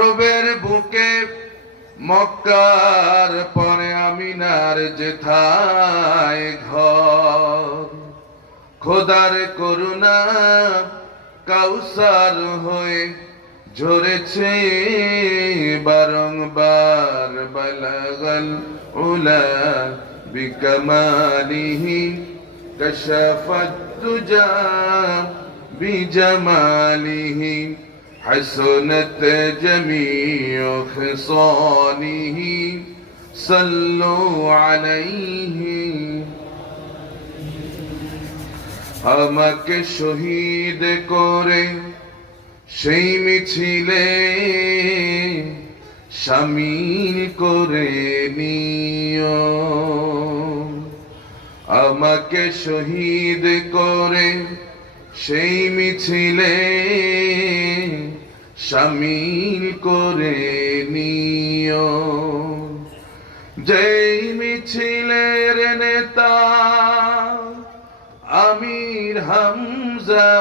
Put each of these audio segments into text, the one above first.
আরবের বুকে মক্কার পরে আমিনার যেথায় ঘর, খোদার করুণা কাউসার হয়ে ঝরেছে বারংবার, বালাগাল উলা বিকামালিহি কাশাফাত দুজা বিজামালিহি حسنت جميع خصاله صلوا عليه। আমাকে শহীদ করে সেই মিছিলে শামিল করে নিও, আমাকে শহীদ করে সেই মিছিলে শামিল করে নিও। যেই মিছিলের নেতা আমির হামজা,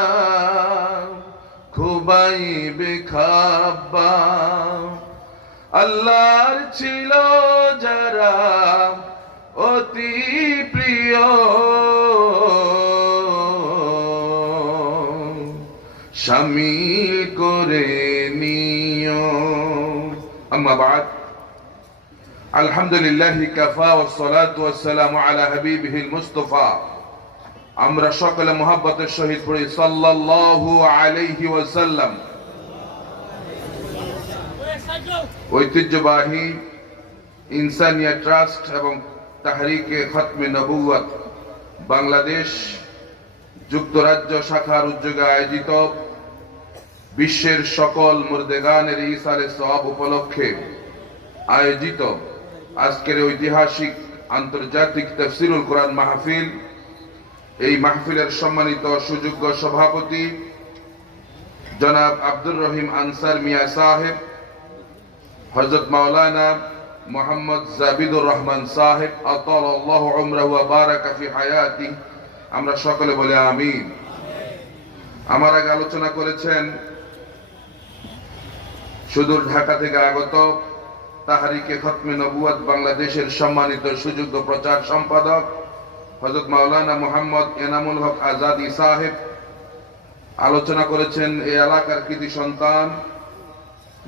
খুবাইব খাব্বাব, আল্লাহর ছিল যারা অতি প্রিয়, শামিল করে নিও। আম্মা বাদ, আলহামদুলিল্লাহি কাফা ওয়াস সালাতু ওয়াস সালামু আলা হাবিবিহিল মুস্তাফা। আমরা সকলে মুহাব্বতের সহিত পড়ি সাল্লাল্লাহু আলাইহি ওয়াসাল্লাম। ঐতিহ্যবাহী ইনসানিয়া ট্রাস্ট এবং তাহরিকে খতমে নবুয়ত বাংলাদেশ যুক্তরাজ্য শাখার উদ্যোগে আয়োজিত বিশ্বের সকল মুর্দেগানের ইসালে সওয়াব উপলক্ষে আয়োজিত আজকের ঐতিহাসিক আন্তর্জাতিক তাফসীরুল কোরআন মাহফিল, এই মাহফিলের সম্মানিত সুযোগ্য সভাপতি জনাব আব্দুর রহিম আনসার মিয়া সাহেব, হযরত মাওলানা মোহাম্মদ জাবিদুর রহমান সাহেব আতালাল্লাহু উমরাহু ওয়া বারাকা ফি হায়াতিহি, আমরা সকলে বলে আমিন। আমার আগে আলোচনা করেছেন সুদূর ঢাকা থেকে আগত তাহরিকে খতমে নবুয়ত বাংলাদেশের সম্মানিত সুযোগ্য প্রচার সম্পাদক হযরত মাওলানা মোহাম্মদ এনামুল হক আজাদি সাহেব। আলোচনা করেছেন এই এলাকার কৃতি সন্তান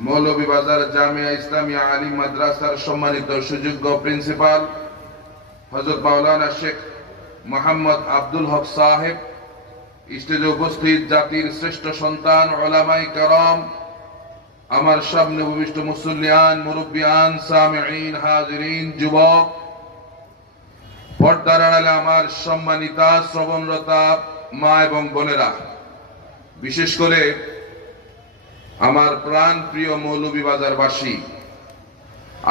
মৌলভীবাজার জামিয়া ইসলামিয়া আলিম মাদ্রাসার সম্মানিত সুযোগ্য প্রিন্সিপাল হযরত মাওলানা শেখ মোহাম্মদ আব্দুল হক সাহেব। স্টেজে উপস্থিত জাতির শ্রেষ্ঠ সন্তান উলামায়ে কেরাম, আমার সামনে উপবিষ্ট মুসল্লিয়ান, মুরব্বিয়ান, সামিঈন, হাজিরিন, যুবক, পর্দার আড়ালে আমার সম্মানিতা শ্রবণরতা মা এবং বোনেরা, বিশেষ করে আমার প্রাণ প্রিয় মৌলভীবাজারবাসী,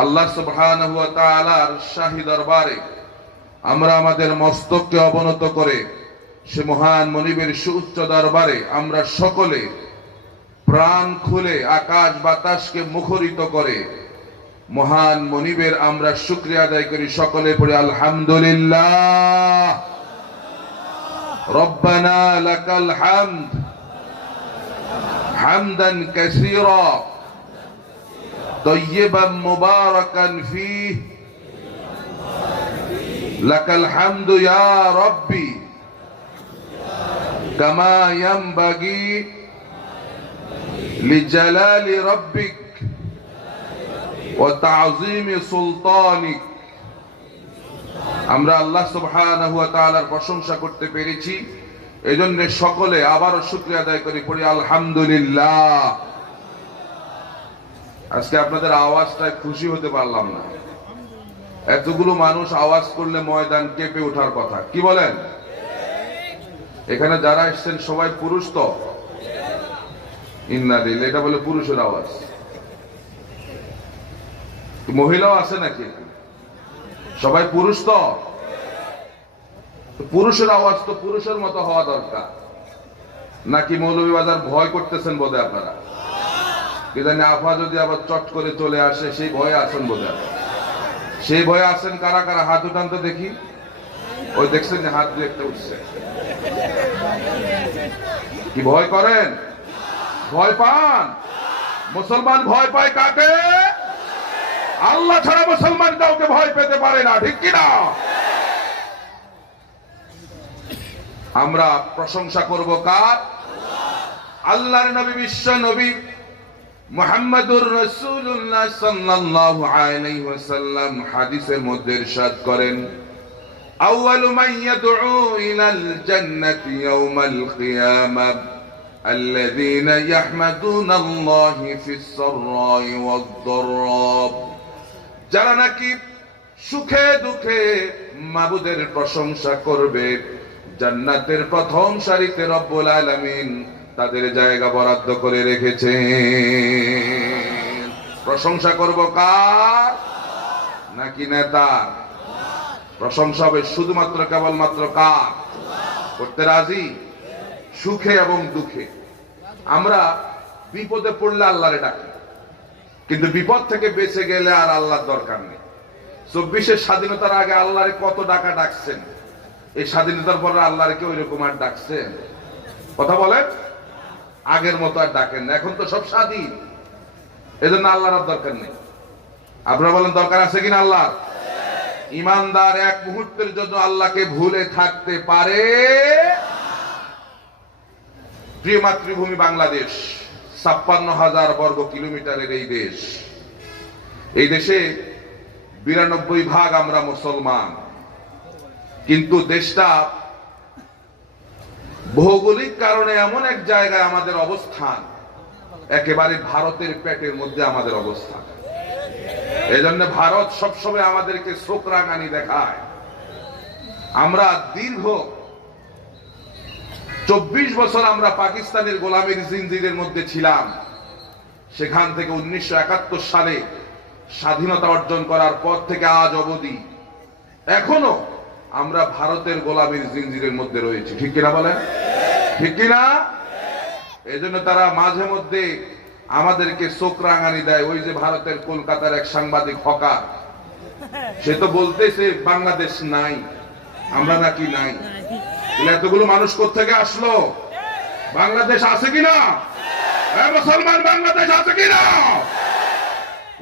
আল্লাহ সুবহানাহু ওয়া তাআলার শাহী দরবারে আমরা আমাদের মস্তককে অবনত করে সে মহান মনিবের সুউচ্চ দরবারে আমরা সকলে প্রাণ খুলে আকাশ বাতাসকে মুখরিত করে মহান মনিবের আমরা শুকরিয়া আদায় করি। সকলে পড়ে আলহামদুলিল্লাহ। রব্বানা লাকাল হামদ হামদান কাসীরা তাইয়িবান মুবারাকান ফীহ, লাকাল হামদু ইয়া রাব্বি কামা ইয়ানবাগি লিজালালি রাব্বিক ওয়া তা'যীমি সুলতানিক। আমরা আল্লাহ সুবহানাহু ওয়া তাআলার প্রশংসা করতে পেরেছি, এজন্য সকলে আবারও শুকরিয়া আদায় করি, পড়ি আলহামদুলিল্লাহ। আজকে আপনাদের আওয়াজটায় খুশি হতে পারলাম না। এতগুলো মানুষ আওয়াজ করলে ময়দান কেঁপে ওঠার কথা, কি বলেন? এখানে যারা এসেছেন সবাই পুরুষ তো? ইন্না লিল্লাহি, এটা বলে পুরুষের আওয়াজ। মহিলাও আছে নাকি? সবাই পুরুষ তো? পুরুষের আওয়াজ তো পুরুষের মতো হওয়া দরকার নাকি? মৌলভীবাজার ভয় করতেছেন বোধহয় আপনারা, কি জানি আফা যদি আবার চট করে চলে আসে সেই ভয়ে আছেন বোধহয়। সেই ভয়ে আছেন কারা কারা? হাত উঠান তো দেখি। ওই দেখছেন যে হাত দিয়ে একটা উঠছে। কি ভয় করেন? ভয় পান? মুসলমান ভয় পায় কাকে? আল্লাহ ছাড়া মুসলমান কাউকে ভয় পেতে পারে না, ঠিক কিনা? আমরা প্রশংসা করব কার? আল্লাহর নবী, বিশ্ব নবী মুহাম্মদুর রাসূলুল্লাহ সাল্লাল্লাহু আলাইহি ওয়াসাল্লাম হাদিসের মধ্যে ইরশাদ করেন, আউয়ালু মান ইয়াদউ ইলাল জান্নাতি ইয়াওমাল কিয়ামাহ আল্লাযীনা ইয়াহমাদুনাল্লাহি ফিস সাররাই ওয়াদ দাররা। যারা নাকি সুখে দুঃখে মাবুদের প্রশংসা করবে, জান্নাতের প্রথম সারিতে রব্বুল আলামিন তাদের জায়গা বরাদ্দ করে রেখেছে। প্রশংসা করব কার? নাকি নেতার? প্রশংসা হবে শুধুমাত্র কেবলমাত্র কার? করতে রাজি? সুখে এবং দুঃখে। আমরা বিপদে পড়লে আল্লাহরে ডাকি, কিন্তু বিপদ থেকে বেঁচে গেলে আর আল্লাহর দরকার নেই। 24-এর স্বাধীনতার আগে আল্লাহরে কত ডাকা ডাকছেন, এই স্বাধীনতার পরে আল্লাহরে কি ওইরকম আর ডাকছেন? কথা বলেন, আগের মতো আর ডাকেন না। এখন তো সব স্বাধীন, এজন্য আল্লাহর আর দরকার নেই। আপনারা বলেন দরকার আছে কিনা আল্লাহ? ইমানদার এক মুহূর্তের জন্য আল্লাহকে ভুলে থাকতে পারে? প্রিয় মাতৃভূমি বাংলাদেশ, 56,000 বর্গ কিলোমিটারের এই দেশ। এই দেশে 92% আমরা মুসলমান, কিন্তু দেশটা ভৌগোলিক কারণে এমন এক জায়গায় আমাদের অবস্থান, একেবারে ভারতের পেটের মধ্যে আমাদের অবস্থান। এজন্য ভারত সবসময় আমাদেরকে চোখ রাঙানি দেখায়। আমরা দীর্ঘ 24 বছর আমরা পাকিস্তানের গোলামীর জিনজিরের মধ্যে ছিলাম। সেখান থেকে 1971 সালে স্বাধীনতা অর্জন করার পর থেকে আজ অবধি এখনো আমরা ভারতের গোলামীর জিনজিরের মধ্যে রয়েছি, ঠিক কিনা বলেন? ঠিক কিনা? এজন্য তারা মাঝে মধ্যে আমাদেরকে চোখ রাঙানি দেয়। ওই যে ভারতের কলকাতার এক সাংবাদিক হকার, সে তো বলতেছে বাংলাদেশ নাই, আমরা নাকি নাই। এতগুলো মানুষ কোত্থেকে আসলো? বাংলাদেশ আছে কিনা? মুসলমান বাংলাদেশ আছে কিনা?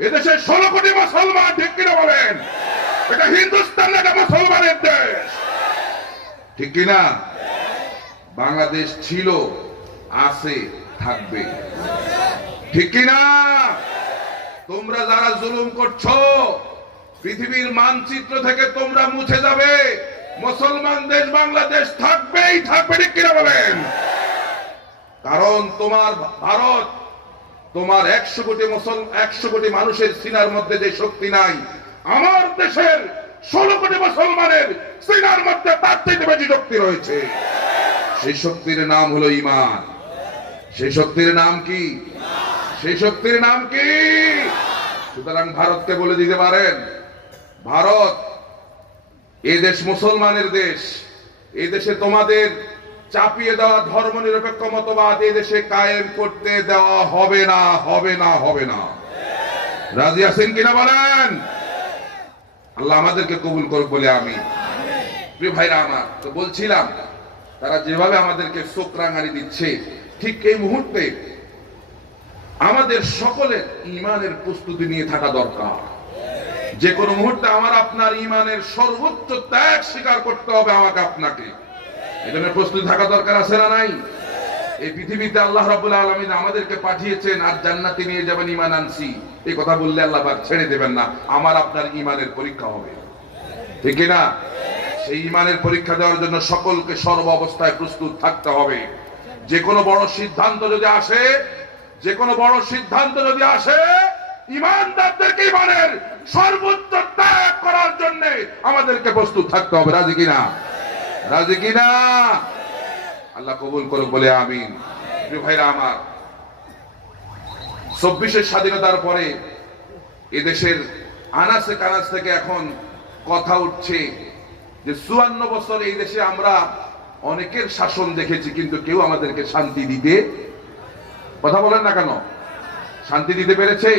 এদেশে 16 কোটি মুসলমান, ঠিক কিনা বলেন? এটা হিন্দুস্তান, এটা মুসলমানের দেশ, ঠিক কিনা? বাংলাদেশ ছিল, আছে, থাকবে, ঠিক কিনা? তোমরা যারা জুলুম করছো, পৃথিবীর মানচিত্র থেকে তোমরা মুছে যাবে, মুসলমান দেশ বাংলাদেশ থাকবেই থাকবে, ঠিক কিনা বলেন? কারণ তোমার ভারত, তোমার 100 কোটি মানুষের সিনার মধ্যে যে শক্তি নাই, আমার দেশের 16 কোটি মুসলমানের সিনার মধ্যে তার থেকে বেশি শক্তি রয়েছে। সেই শক্তির নাম হলো ঈমান। সেই শক্তির নাম কি? সেই শক্তির নাম কি? সুতরাং ভারতকে বলে দিতে পারেন, ভারত এই দেশ মুসলমানের দেশ, এই দেশে তোমাদের চাপিয়ে দেওয়া ধর্মনিরপেক্ষ মতবাদ এই দেশে কায়েম করতে দেওয়া হবে না, হবে না, হবে না। রাজি আছেন কিনা বলেন? আল্লাহ আমাদেরকে কবুল করুক বলে আমি। প্রিয় ভাইরা আমার, তো বলছিলাম, তারা যেভাবে আমাদেরকে চোখ রাঙানি দিচ্ছে, ঠিক এই মুহূর্তে আমাদের সকলের ঈমানের প্রস্তুতি নিয়ে থাকা দরকার। যে কোনো মুহূর্তে আমার আপনার ঈমানের সর্বোচ্চ ত্যাগ স্বীকার করতে হবে আমাকে আপনাকে। এজন্য প্রস্তুতি থাকা দরকার আছে না নাই? এই পৃথিবীতে আল্লাহ রাব্বুল আলামিন আমাদেরকে পাঠিয়েছেন, আর জান্নাতে নিয়ে যাবেন, ঈমান আনছি, এই কথা বললে আল্লাহ পাক ছেড়ে দেবেন না। আমার আপনার ঈমানের পরীক্ষা হবে, ঠিক না? সেই ঈমানের পরীক্ষা দেওয়ার জন্য সকলকে সর্ব অবস্থায় প্রস্তুত থাকতে হবে। যে কোনো বড় সিদ্ধান্ত যদি আসে, যে কোনো বড় সিদ্ধান্ত যদি আসে, ঈমানদারদেরকে ঈমানের সর্বোচ্চ ত্যাগ করার জন্য আমাদেরকে প্রস্তুত থাকতে হবে। রাজি কিনা? রাজি কিনা? আল্লাহ কবুল করুক বলে আমিন। প্রিয় ভাইরা আমার, 24-এর স্বাধীনতার পরে এদেশের আনাচে কানাচ থেকে এখন কথা উঠছে যে 54 বছর এই দেশে আমরা অনেকের শাসন দেখেছি, কিন্তু কেউ আমাদেরকে শান্তি দিতে, কথা বলেন না কেন, শান্তি দিতে পেরেছে?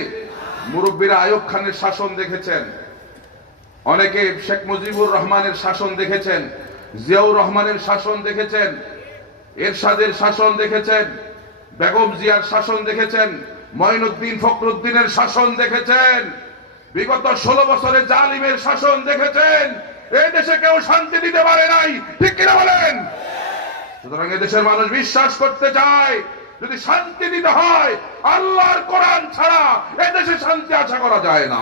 মুরব্বীরা আইয়ুব খানের শাসন দেখেছেন, অনেকে শেখ মুজিবুর রহমানের শাসন দেখেছেন, জিয়াউর রহমানের শাসন দেখেছেন, এরশাদের শাসন দেখেছেন, বেগম জিয়ার শাসন দেখেছেন, মঈনুদ্দিন ফখরুদ্দিনের শাসন দেখেছেন, বিগত 16 বছরে জালিমের শাসন দেখেছেন। এই দেশে কেউ শান্তি দিতে পারে নাই, ঠিক কিনা বলেন? সুতরাং এদেশের মানুষ বিশ্বাস করতে চায়, যদি শান্তি দিতে হয় আল্লাহর কোরআন ছাড়া এদেশে শান্তি আশা করা যায় না।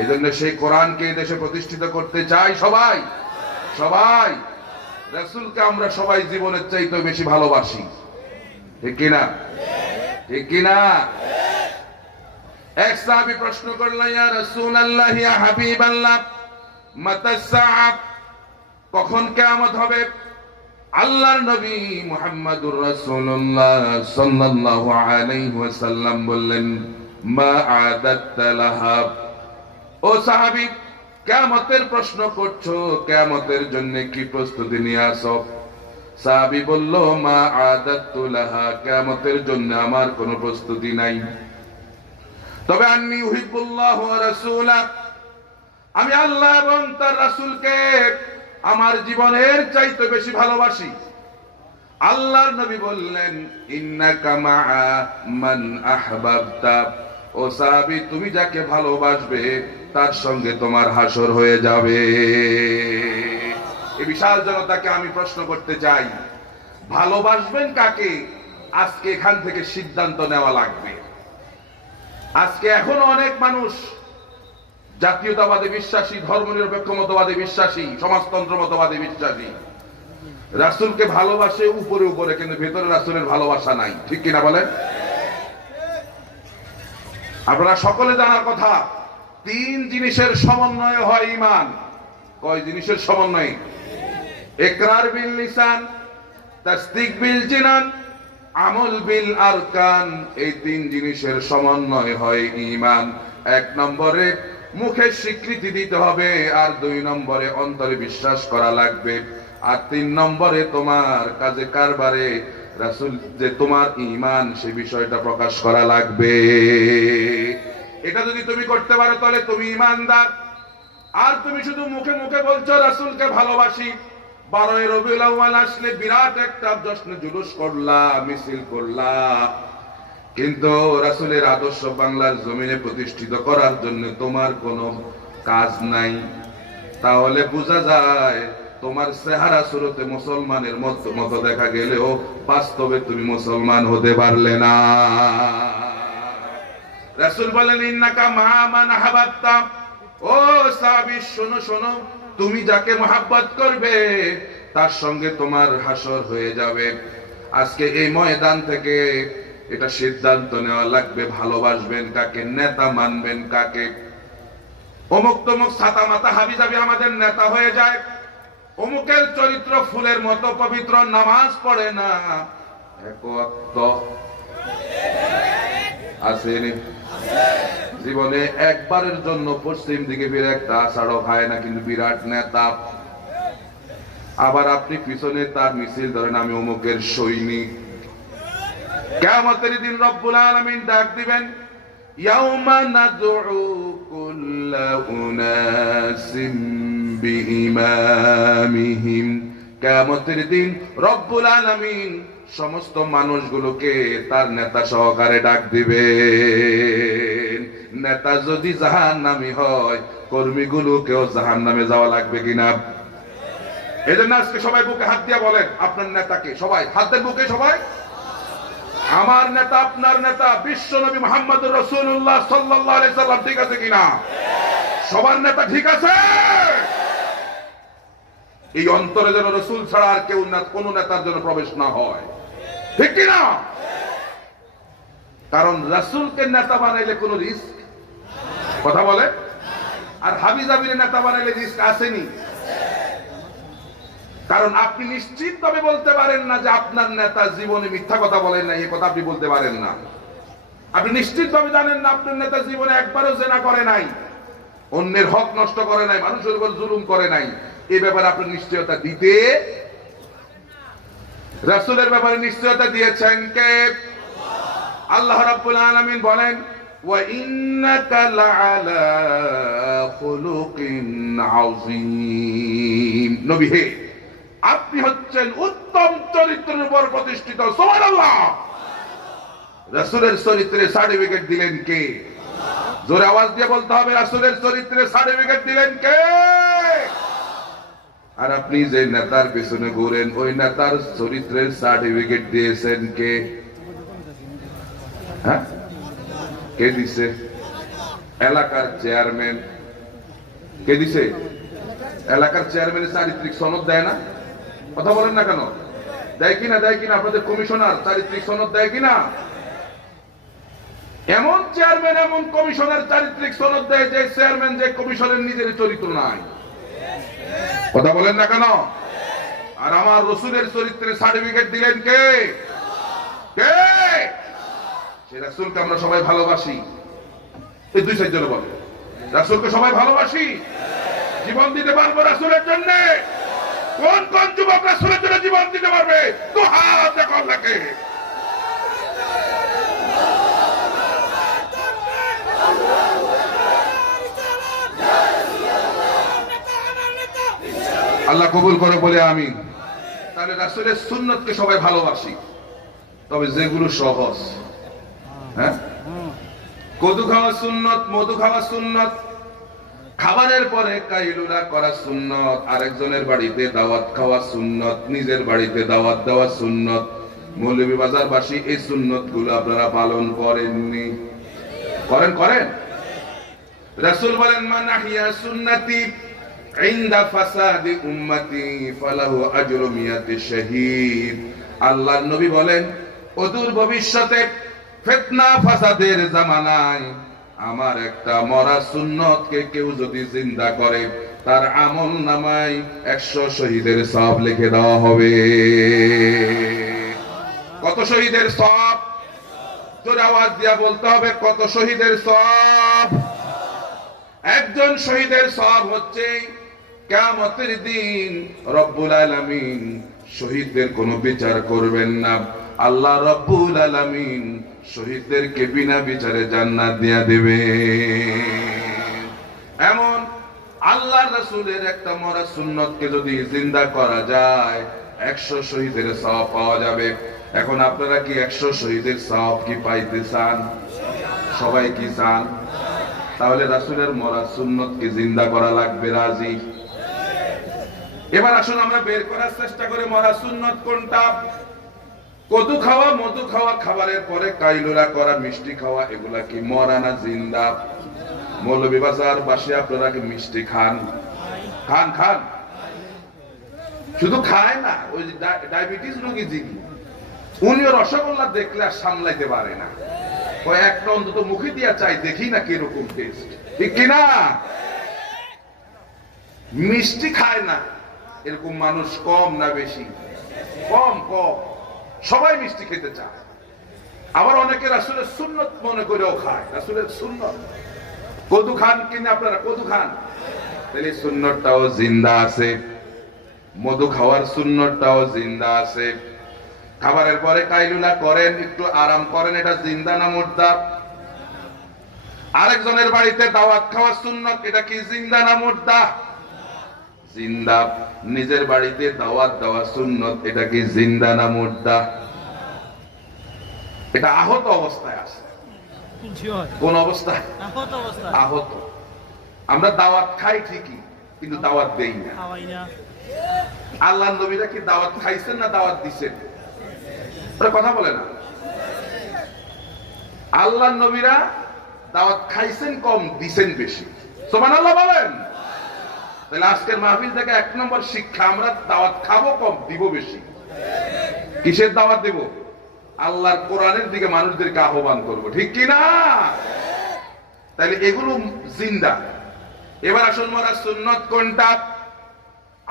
এই জন্য সেই কোরআনকে দেশে প্রতিষ্ঠিত করতে চাই সবাই। সবাই রাসূলকে আমরা সবাই জীবনের চাইতে বেশি ভালোবাসি, ঠিক কিনা? ঠিক কিনা? এক সাহাবী প্রশ্ন করলেন, ইয়া রাসূলুল্লাহ, ইয়া হাবিবাল্লাহ, মাতা সাআত, কখন কিয়ামত হবে? আল্লাহর নবী মুহাম্মদুর রাসূলুল্লাহ সাল্লাল্লাহু আলাইহি ওয়াসাল্লাম বললেন, মা আদাত্তা লাহা। ও সাহাবী, কিয়ামতের প্রশ্ন করছো, কিয়ামতের জন্য কি প্রস্তুতি নিয়ে আসো? সাহাবী বলল, মা আদাত্তু লাহা, কিয়ামতের জন্য আমার কোনো প্রস্তুতি নাই। তবে আন্নী উহিব্বুল্লাহ ওয়া রাসূলাহ, আমি আল্লাহ এবং তার রাসূলকে আমার জীবনের চাইতে বেশি ভালোবাসি। আল্লাহর নবী বললেন, ইন্নাকা মাআ মান আহবাবতা। ও সাহাবী, তুমি যাকে ভালোবাসবে তার সঙ্গে তোমার হাসর হয়ে যাবে। এই বিশাল জনতাকে আমি প্রশ্ন করতে চাই, ভালোবাসবেন কাকে? আজকে এখান থেকে সিদ্ধান্ত নেওয়া লাগবে। আজকে এখনো অনেক মানুষ জাতীয়তাবাদী বিশ্বাসী, ধর্মনিরপেক্ষ মতবাদী বিশ্বাসী, সমাজতন্ত্র মতবাদী বিশ্বাসী, রাসূলকে ভালোবাসে উপরে উপরে, কিন্তু ভেতরে রাসূলের ভালোবাসা নাই, ঠিক কিনা বলেন? আপনারা সকলে জানার কথা, 3 জিনিসের সমন্বয়ে হয় ঈমান। কয় জিনিসের সমন্বয়ে? ইকরার বিল লিসান, তাসদীক বিল জিনান, আমল বিল আরকান। এই 3 জিনিসের সমন্বয় হয় ঈমান। 1 নম্বরে মুখে স্বীকৃতি দিতে হবে, আর 2 নম্বরে অন্তরে বিশ্বাস করা লাগবে, আর 3 নম্বরে তোমার কাজে কারবারে রাসূল যে তোমার ঈমান সে বিষয়টা প্রকাশ করা লাগবে। এটা যদি তুমি করতে পারো তাহলে তুমি ঈমানদার। আর তুমি শুধু মুখে মুখে বলছো রাসূলকে ভালোবাসি, 12 রবিউল আউয়াল আসলে বিরাট একটা জশ্ন জুলুস করলা, মিছিল করলা, কিন্তু রাসূলের আদর্শ বাংলার জমিনে প্রতিষ্ঠিত করার জন্য তোমার কোনো কাজ নাই। তাহলে বোঝা যায় তোমার চেহারা সুরতে মুসলমানের মতো দেখা গেলেও বাস্তবে তুমি মুসলমান হতে পারলে না। রাসূল বলেন, ইন্নাকা মা মান আহবাবতা। ও সাহাবী, শোনো শোনো, তুমি যাকে মহব্বত করবে তার সঙ্গে তোমার হাসর হয়ে যাবে। আজকে এই ময়দান থেকে এটা সিদ্ধান্ত নেওয়া লাগবে, ভালোবাসবেন কাকে, নেতা মানবেন কাকে। অমুক তমুক ছাতা মাতা হাবি যাবি আমাদের নেতা হয়ে যায়, অমুকের চরিত্র ফুলের মতো পবিত্র, নামাজ পড়ে না, এক ওয়াক্ত আসেনি, জীবনে একবারের জন্য পশ্চিম দিকে ফিরে একটা আষাঢ়ও খায় না, কিন্তু বিরাট নেতা। আবার আপনি পিছনে তার মিছিল ধরেন, আমি অমুকের সৈনিক। কিয়ামতের দিন রব্বুল আলামিন ডাক দিবেন, ইয়াউমা নাদউ কুল্লা উনাসিম বিইমামিহিম। কিয়ামতের দিন রব্বুল আলামিন সমস্ত মানুষগুলোকে তার নেতা সহকারে ডাক দিবেন। নেতা যদি জাহান্নামী হয়, কর্মীগুলোকেও জাহান্নামে যাওয়া লাগবে কিনা? এজন্য আজকে সবাই বুকে হাত দিয়ে বলেন আপনার নেতাকে, সবাই হাত দেন বুকে, সবাই। আমার নেতা, আপনার নেতা বিশ্ব নবী মুহাম্মদুর রাসূলুল্লাহ সাল্লাল্লাহু আলাইহি সাল্লাম, ঠিক আছে কিনা? সবার নেতা ঠিক আছে? এই অন্তরে যেন রাসূল ছাড়া আর কেউ না, কোন নেতার জন্য প্রবেশ না হয়, ঠিক কিনা? কারণ রাসূলকে নেতা বানাইলে কোনো রিস্ক, কথা বলে, আর হাবিজাবির নেতা বানাইলে রিস্ক আসেনি। কারণ আপনি নিশ্চিত ভাবে বলতে পারেন না যে আপনার নেতা জীবনে মিথ্যা কথা বলেন না, এই কথা আপনি বলতে পারেন না। আপনি নিশ্চিত ভাবে জানেন না আপনার নেতা জীবনে একবারও জেনা করে নাই, অন্যের হক নষ্ট করে নাই, মানুষের উপর জুলুম করে নাই। এই ব্যাপারে আপনি নিশ্চয়তা দিতে, রাসূলের ব্যাপারে নিশ্চয়তা দিয়েছেন কে? আল্লাহ রাব্বুল আলামিন বলেন, ওয়া ইন্নাকা লাআলা খুলুকিন আযীম। নবী হে, আপনি হচ্ছেন উত্তম চরিত্রের উপর প্রতিষ্ঠিত। সুবহানাল্লাহ। রাসূলের চরিত্রে সার্টিফিকেট দিলেন কে? জোরে আওয়াজ দিয়ে বলতে হবে, রাসূলের চরিত্রে সার্টিফিকেট দিলেন কে? আর আপনি যে নেতার পেছনে ঘুরেন, ওই নেতার চরিত্রের সার্টিফিকেট দিয়েছেন কে? হ্যাঁ, কে দিছে? এলাকার চেয়ারম্যান। কে দিছে? এলাকার চেয়ারম্যানের চারিত্রিক সনদ দেয় না? কথা বলেন না কেন? দেয় কিনা? দেয় কিনা? আপনাদের কমিশনার চারিত্রিক সনদ দেয় কিনা? এমন চেয়ারম্যান, এমন কমিশনার চারিত্রিক সনদ দেয় যে চেয়ারম্যান, যে কমিশনের নিজের চরিত্র নাই। কথা বলেন না কেন? আর আমার রসুলের চরিত্রের সার্টিফিকেট দিলেন কে? কে? সে রাসূলকে আমরা সবাই ভালোবাসি। এই দুই সাইড বলে, রাসূলকে সবাই ভালোবাসি, জীবন দিতে পারবো রাসূলের জন্য। কোন কোন যুবক রাসূলের জন্য জীবন দিতে পারবে? তো হাত দেখো আপনাকে। আল্লাহ কবুল করে বলে আমিন। তাহলে রাসূলের সুন্নতকে সবাই ভালোবাসি, তবে যেগুলো সহজ, হ্যাঁ, কদু খাওয়া সুন্নত, মধু খাওয়া সুন্নত, খাবারের পরে কাইলুলা করা সুন্নত, আরেকজনের বাড়িতে দাওয়াত খাওয়া সুন্নত, নিজের বাড়িতে দাওয়াত দেওয়া সুন্নত। মৌলভীবাজারবাসী এই সুন্নত গুলো আপনারা পালন করেননি? করেন? করেন? রাসূল বলেন, মান আহইয়া সুন্নতি ইনদা ফাসাদি উম্মতি ফালাহু আজরু মিয়াতি শাহীদ। আল্লাহর নবী বলেন, অদূর ভবিষ্যতে ফিতনা ফাসাদের জামানায় আমার একটা মরা সুন্নতকে কেউ যদি জিন্দা করে, তার আমল নামায় 100 শহীদের সওয়াব লিখে দেওয়া হবে। কত শহীদের সওয়াব? জোরে আওয়াজ দিয়া বলতে হবে, কত শহীদের সওয়াব? একজন শহীদের সওয়াব হচ্ছে কিয়ামতের দিন রব্বুল আলামিন শহীদদের কোনো বিচার করবেন না। আল্লাহ রব্বুল আলামিন শহীদদেরকে বিনা বিচারে জান্নাত দিয়া দেবে। এমন আল্লাহর রাসূলের একটা মরা সুন্নতকে যদি জিন্দা করা যায়, 100 শহীদের সওয়াব পাওয়া যাবে। এখন আপনারা কি 100 শহীদের সওয়াব কি পাইতে চান? সবাই কি চান? তাহলে রাসূলের মরা সুন্নতকে জিন্দা করা লাগবে। রাজি? এবার আসুন আমরা বের করার চেষ্টা করি মরা সুন্নত কোনটা। কদু খাওয়া, মধু খাওয়া, খাবারের পরে কাইলুলা করা, মিষ্টি খাওয়া, এগুলা কি মরা না জিন্দা? মৌলভীবাজারবাসী আপনারা কি মিষ্টি খান? খান? খান? শুধু খায় না, ওই ডায়াবেটিস রোগী যিনি, উনিও রসগোল্লা দেখলে আর সামলাইতে পারে না, ওই একটা অন্তত মুখে দিয়া চাই, দেখি না কিরকম টেস্ট, ঠিক কিনা? মিষ্টি খায় না এরকম মানুষ কম না বেশি? কম। কম। সবাই মিষ্টি খেতে চায়। আবার অনেকে রাসূলের সুন্নত মনে করেও খায়। রাসূলের সুন্নত। কদু খান কিনা আপনারা? কদু খান? তাহলে সুন্নতটাও জিন্দা আছে, মধু খাওয়ার সুন্নতটাও জিন্দা আছে। খাবারের পরে কাইলুলা করেন, একটু আরাম করেন, এটা জিন্দা না মুর্দা? আরেকজনের বাড়িতে দাওয়াত খাওয়ার সুন্নত, এটা কি জিন্দা না মুর্দা? জিন্দা। নিজের বাড়িতে দাওয়াত দেওয়া সুন্নত, এটা কি জিন্দা না মুর্দা? এটা আহত অবস্থায় আছে। কোন অবস্থায়? আহত। আমরা দাওয়াত খাই ঠিকই, কিন্তু দাওয়াত দেই না। আল্লাহর নবীরা কি দাওয়াত খাইছেন না দাওয়াত দিছেন? কথা বলে না। আল্লাহর নবীরা দাওয়াত খাইছেন কম, দিছেন বেশি। সুবহানাল্লাহ বলেন। তাহলে আজকের মাহফিল থেকে 1 নম্বর শিক্ষা, আমরা দাওয়াত খাবো কম, দিব বেশি। কিসের দাওয়াত দেব? আল্লাহর কোরআনের দিকে মানুষদেরকে আহ্বান করব, ঠিক কি না? তাহলে এগুলো জিন্দা। এবার আসুন মরা সুন্নত কোনটা?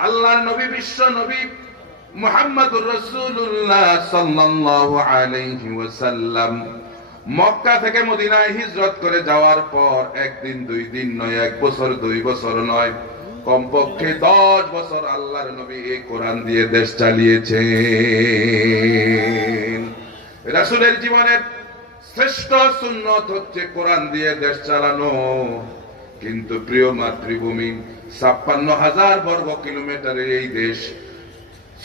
আল্লাহর নবী, বিশ্ব নবী মুহাম্মদুর রাসূলুল্লাহ সাল্লাল্লাহু আলাইহি ওয়াসাল্লাম মক্কা থেকে মদিনায় হিজরত করে যাওয়ার পর 1 দিন 2 দিন নয়, 1 বছর 2 বছর নয়, কমপক্ষে 10 বছর আল্লাহর নবী এই কোরআন দিয়ে দেশ চালিয়েছেন। রাসূলের জীবনের শ্রেষ্ঠ সুন্নত হচ্ছে কোরআন দিয়ে দেশ চালানো। কিন্তু প্রিয় মাতৃভূমি, 56,000 বর্গ কিলোমিটারের এই দেশ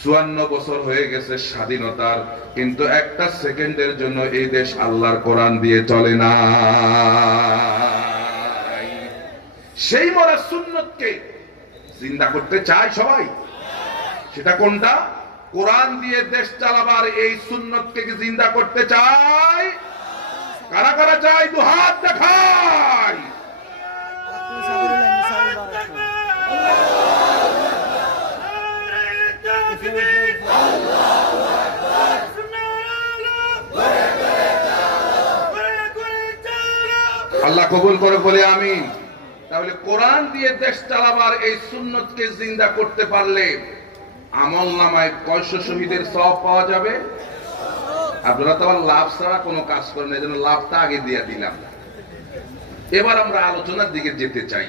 54 বছর হয়ে গেছে স্বাধীনতার, কিন্তু একটা সেকেন্ডের জন্য এই দেশ আল্লাহর কোরআন দিয়ে চলে না। সেই মরা সুন্নতকে জিন্দা করতে চায় সবাই। সেটা কোনটা? কোরআন দিয়ে দেশ চালাবার এই সুন্নতকে কি জিন্দা করতে চায়? কারা কারা চায়? দুহাত দেখায়। আল্লাহ কবুল করে বলে আমিন। তাহলে কোরআন দিয়ে দেশ চালাবার এই সুন্নতকে জিন্দা করতে পারলে আমল নামায় কয়শো শহীদের সওয়াব পাওয়া যাবে। আপনারা তো আবার লাভ ছাড়া কোনো কাজ করেন, এই জন্য লাভটা আগে দিয়ে দিলাম। এবার আমরা আলোচনার দিকে যেতে চাই,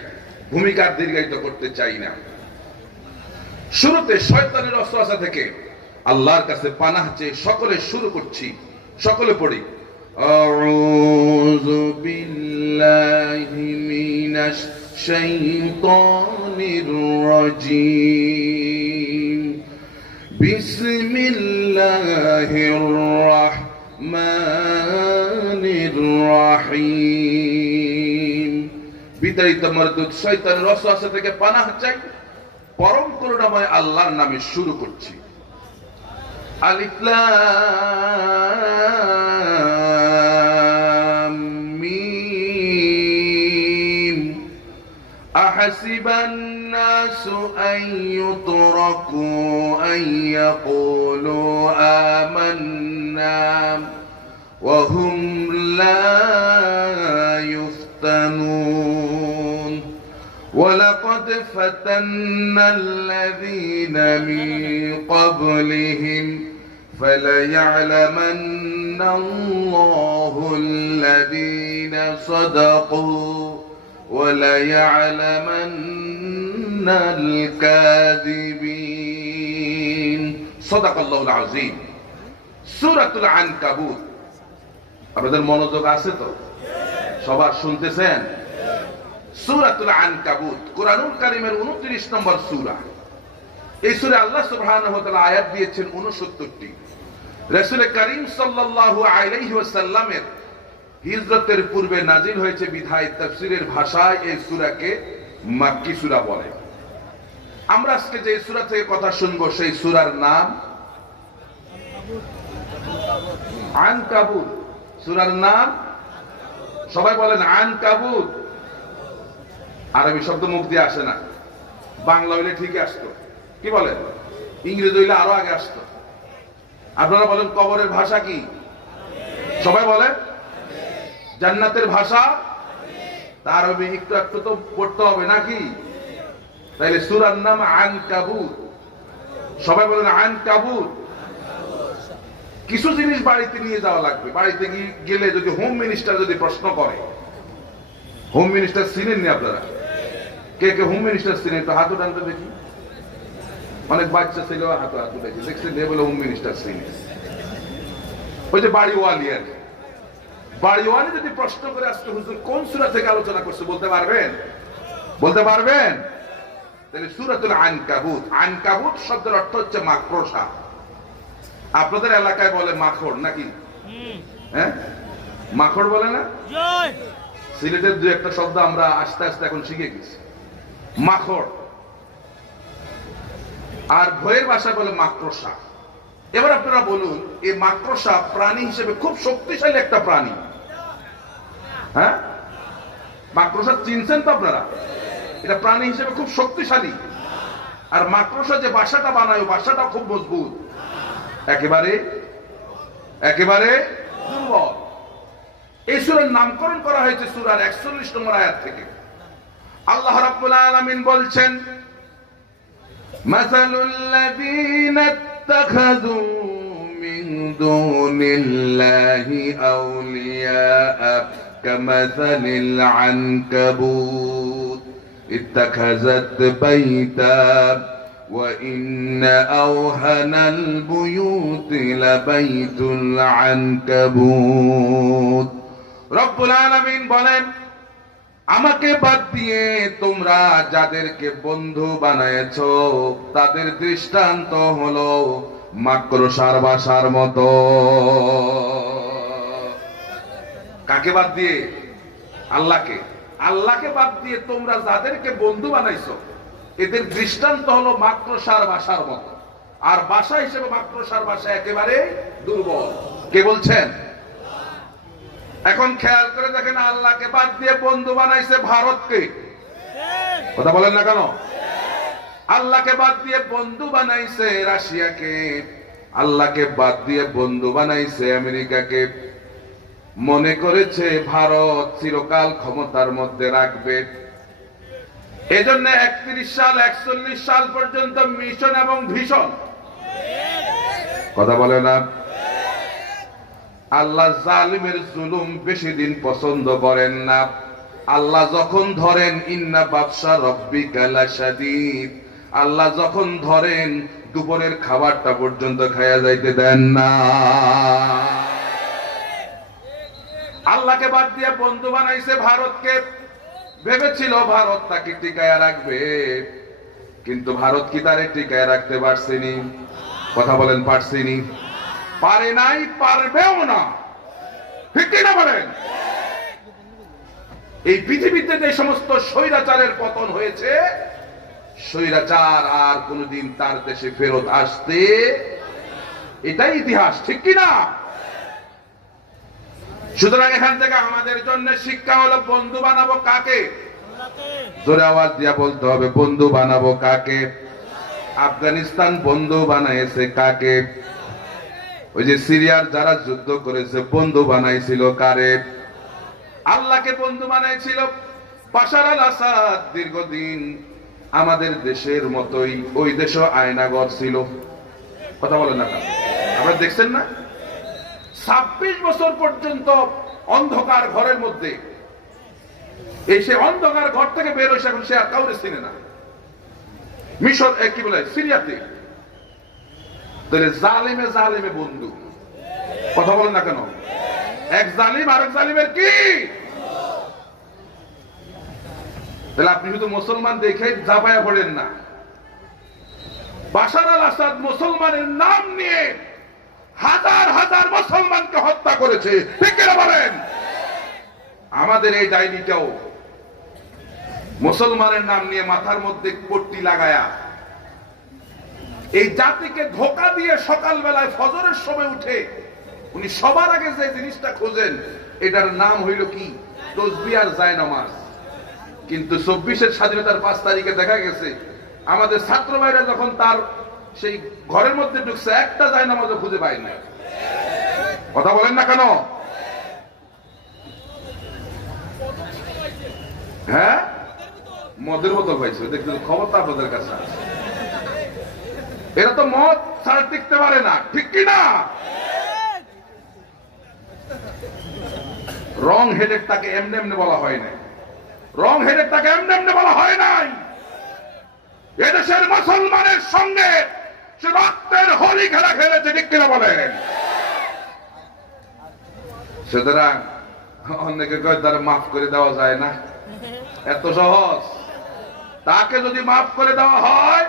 ভূমিকার দীর্ঘায়িত করতে চাই না। শুরুতে শয়তানের ওয়াসওয়াসা থেকে আল্লাহর কাছে পানাহ চেয়ে সকলে শুরু করছি। সকলে পড়ি, আউযু বিল্লাহি মিনাশ শাইতানির রাজীম, বিসমিল্লাহির রাহমানির রাহিম। বিতাড়িত মারদুদ শয়তানের ওয়াসওয়াসা থেকে পানাহ চাই, পরম করুণাময় আল্লাহর নামে শুরু করছি। আলিফ লাম মিম, আহাসিবান নাসু আন ইউতরাকু আন ইয়াকুলু আমান্না ওয়া হুম লা ইফতানুন, ওয়ালাকাদ ফাতান্না আল্লাযীনা মিন ক্বাবলিহিম ফালায়া'লামান্না আল্লাহু আল্লাযীনা সাদাকু ওয়া লায়া'লামান্নাল কাযিবিন। সাদাকাল্লাহুল আযীম। সূরাতুল আনকাবুত। আপনাদের মনোযোগ আছে তো? সবার শুনতেছেন? সূরাতুল আনকাবুত কোরআনুল কারীমের 29 নম্বর সূরা। এই সূরা আল্লাহ সুবহানাহু ওয়া তাআলা আয়াত দিয়েছেন 69টি। রাসূল করিম সাল্লাল্লাহু আলাইহি ওয়াসাল্লামের হিজরতের পূর্বে নাজিল হয়েছে বিধায় তাফসীরের ভাষায় এই সূরাকে মাক্কি সূরা বলে। আমরা আজকে যে সূরা থেকে কথা শুনবো সেই সূরার নাম আনকাবুত। সূরার নাম সবাই বলেন আনকাবুত। আরবি শব্দ মুখ দিয়ে আসে না, বাংলা হইলে ঠিকই আসতো। কি বলেন? ইংরেজি হইলে আরো আগে আসতো। আপনারা বলেন কবরের ভাষা কি? সবাই বলেন জান্নাতের ভাষা। তার আরবি একটু একটু তো পড়তে হবে নাকি? তাইলে সূরার নাম আনকাবুত। সবাই বলেন আনকাবুত। কিছু জিনিস বাড়িতে নিয়ে যাওয়া লাগবে। বাড়িতে গেলে যদি হোম মিনিস্টার যদি প্রশ্ন করে, হোম মিনিস্টার চিনেননি আপনারা? কে কে হোম মিনিস্টার চিনেন? একটু হাত উঠান তো দেখি। অনেক বাচ্চা ছিল হাত উঠেছে, দেখছেন বলে হোম মিনিস্টার চিনে। ওই যে বাড়িওয়ালি আর বাড়িওয়ালি যদি প্রশ্ন করে আজকে হুজুর কোন সূরা থেকে আলোচনা করছে বলতে পারবেন? বলতে পারবেন? তাহলে সূরাতুল আনকাবুত। আনকাবুত শব্দের অর্থ হচ্ছে মাকড়সা। আপনাদের এলাকায় বলে মাখড় নাকি? হ্যাঁ, মাখড় বলে না? সিলেটের দু একটা শব্দ আমরা আস্তে আস্তে এখন শিখে গেছি। মাখড় আর ভয়ের ভাষায় বলে মাকড়সা। এবার আপনারা বলুন, এই মাকড়সা প্রাণী হিসেবে খুব শক্তিশালী একটা প্রাণী। হ্যাঁ, মাকড়সা চিনছেন তো আপনারা? এটা প্রাণী হিসেবে খুব শক্তিশালী। আর মাকড়সা যে বাসাটা বানায়, বাসাটা খুব মজবুত, একেবারে একেবারে দুর্বল। এই সূরার নামকরণ করা হয়েছে সূরার 41 নম্বর আয়াত থেকে। আল্লাহ রাব্বুল আলামিন বলছেন, মাসালুল লাযীনা ইত্তাখাযু মিন দুনিল্লাহি আউলিয়া কামাসালিল আনকাবুত ইত্তাখাযাত বাইতা ওয়া ইন্না আওহানাল বুয়ুতি লাবাইতুল আনকাবুত। রব্বুল আলামিন বলেন, আমাকে বাদ দিয়ে তোমরা যাদেরকে বন্ধু বানায়েছো তাদের দৃষ্টান্ত হলো মাকড়সার বাসার মতো। কাকে বাদ দিয়ে? আল্লাহকে। আল্লাহকে বাদ দিয়ে তোমরা যাদেরকে বন্ধু বানাইছো এদের দৃষ্টান্ত হলো মাকড়সার বাসার মতো। আর বাসা হিসেবে মাকড়সার বাসা একেবারে দুর্বল। কে বলছেন? এখন খেয়াল করে দেখেন, আল্লাহকে বাদ দিয়ে বন্ধু বানাইছে ভারতকে। কথা বলেন না কেন? আল্লাহকে বাদ দিয়ে বন্ধু বানাইছে রাশিয়াকে, আল্লাহকে বাদ দিয়ে বন্ধু বানাইছে আমেরিকাকে। মনে করেছে ভারত চিরকাল ক্ষমতার মধ্যে রাখবে। এজন্য 31 সাল 41 সাল পর্যন্ত মিশন এবং ভীষণ। কথা বলে না? আল্লাহ জালিমের জুলুম বেশি দিন পছন্দ করেন না। আল্লাহ যখন ধরেন ইন্না বাদশা রব্বিকা লাশাদীদ, আল্লাহ যখন ধরেন দুপুরের খাবারটা পর্যন্ত খায়া যাইতে দেন না। আল্লাহকে বাদ দিয়ে বন্ধু বানাইছে ভারতকে। ভেবেছিল ভারত তাকে টিকায় রাখবে, কিন্তু ভারত কি তারে টিকায় রাখতে পারছেনি? কথা বলেন, পারছেনি? পারে নাই, পারবেও না। ঠিক কিনা বলেন? এই পৃথিবীতে যে সমস্ত স্বৈরাচারের পতন হয়েছে, স্বৈরাচার আর কোনদিন তার দেশে ফেরত আসতে, এটাই ইতিহাস। ঠিক কিনা? সুতরাং এখান থেকে আমাদের জন্য শিক্ষা হলো, বন্ধু বানাবো কাকে? জোরে আওয়াজ দিয়া বলতে হবে, বন্ধু বানাবো কাকে? আফগানিস্তান বন্ধু বানাইছে কাকে? ওই যে সিরিয়ার যারা যুদ্ধ করেছে বন্ধু বানাইছিল কারে? আল্লাহকে বন্ধু বানাইছিল বাশার আল আসাদ। দীর্ঘদিন আমাদের দেশের মতোই ওই দেশও আয়নাগর ছিল। কথা বলেন না? আপনারা দেখছেন না? 26 বছর পর্যন্ত অন্ধকার ঘরের মধ্যে, এই সে অন্ধকার ঘর থেকে বের হয়েছে, এখন সে আর কাউরে চিনে না। মিশর কি বলে সিরিয়াতে, তাহলে জালিমে জালিমে বন্ধু। কথা বলেন না কেন? এক জালিম আরেক জালিমের কি? তাহলে আপনি শুধু মুসলমান দেখে জাপায়া পড়েন না। বাশার আল আসাদ মুসলমানের নাম নিয়ে হাজার হাজার মুসলমানকে হত্যা করেছে। ঠিক কিনা বলেন? আমাদের এই ডাইনিটাও মুসলমানের নাম নিয়ে মাথার মধ্যে পট্টি লাগায়া এই জাতিকে ধোঁকা দিয়ে সকালবেলায় ফজরের সময় উঠে উনি সবার আগে যে জিনিসটা খোঁজেন, এটার নাম হইল কি? তাসবিহ আর জায়নামাজ। কিন্তু 24-এর স্বাধীনতার 5 তারিখে দেখা গেছে আমাদের ছাত্র ভাইরা যখন তার সেই ঘরের মধ্যে ঢুকছে, একটা জায়নামাজও খুঁজে পায় না। কথা বলেন না কেন? হ্যাঁ, মদের বোতল পাইছে। দেখতে খবর তো আপনাদের কাছে আছে। এরা তো মদ ছাড়া টিকতে পারে না। ঠিক কি না? রং হেডেড তাকে এমনি এমনি বলা হয় নাই। রং হেডেড তাকে এমনি এমনি বলা হয় নাই। এদেশের মুসলমানের সঙ্গে সে রক্তের হোলি খেলা খেলেছে। ঠিক কিনা বলেন? সুতরাং অনেকে কয় তারা মাফ করে দেওয়া যায় না, এত সহজ? তাকে যদি মাফ করে দেওয়া হয়,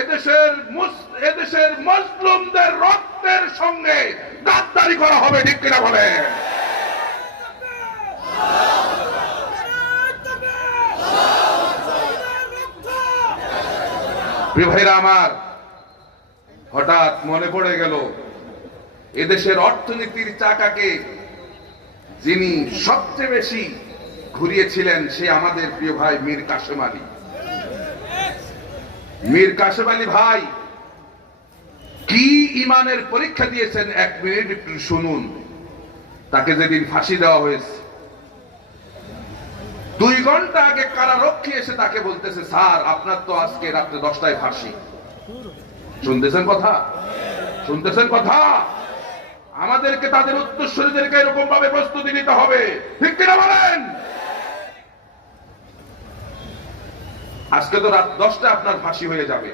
এদেশের মুসলিমদের রক্তের সঙ্গে গাদ্দারি করা হবে। ঠিক কিনা বলেন? প্রিয় ভাইরা আমার, হঠাৎ মনে পড়ে গেল এদেশের অর্থনীতির চাকাকে যিনি সবচেয়ে বেশি ঘুরিয়েছিলেন, সে আমাদের প্রিয় ভাই মীর কাসেম আলী। মীর কাসেম আলী ভাই কি ইমানের পরীক্ষা দিয়েছেন, 1 মিনিট একটু শুনুন। তাকে যেদিন ফাঁসি দেওয়া হয়েছে, 2 ঘন্টা আগে কারারক্ষী এসে তাকে বলতেছে, স্যার আপনার তো আজকে রাত্রে 10টায় ফাঁসি। শুনতেছেন কথা? শুনতেছেন কথা? আমাদেরকে তাদের উত্তরসূরিদেরকে এরকম ভাবে প্রস্তুতি নিতে হবে। ঠিক কিনা বলেন? আজকে তো রাত 10টায় আপনার ফাঁসি হয়ে যাবে।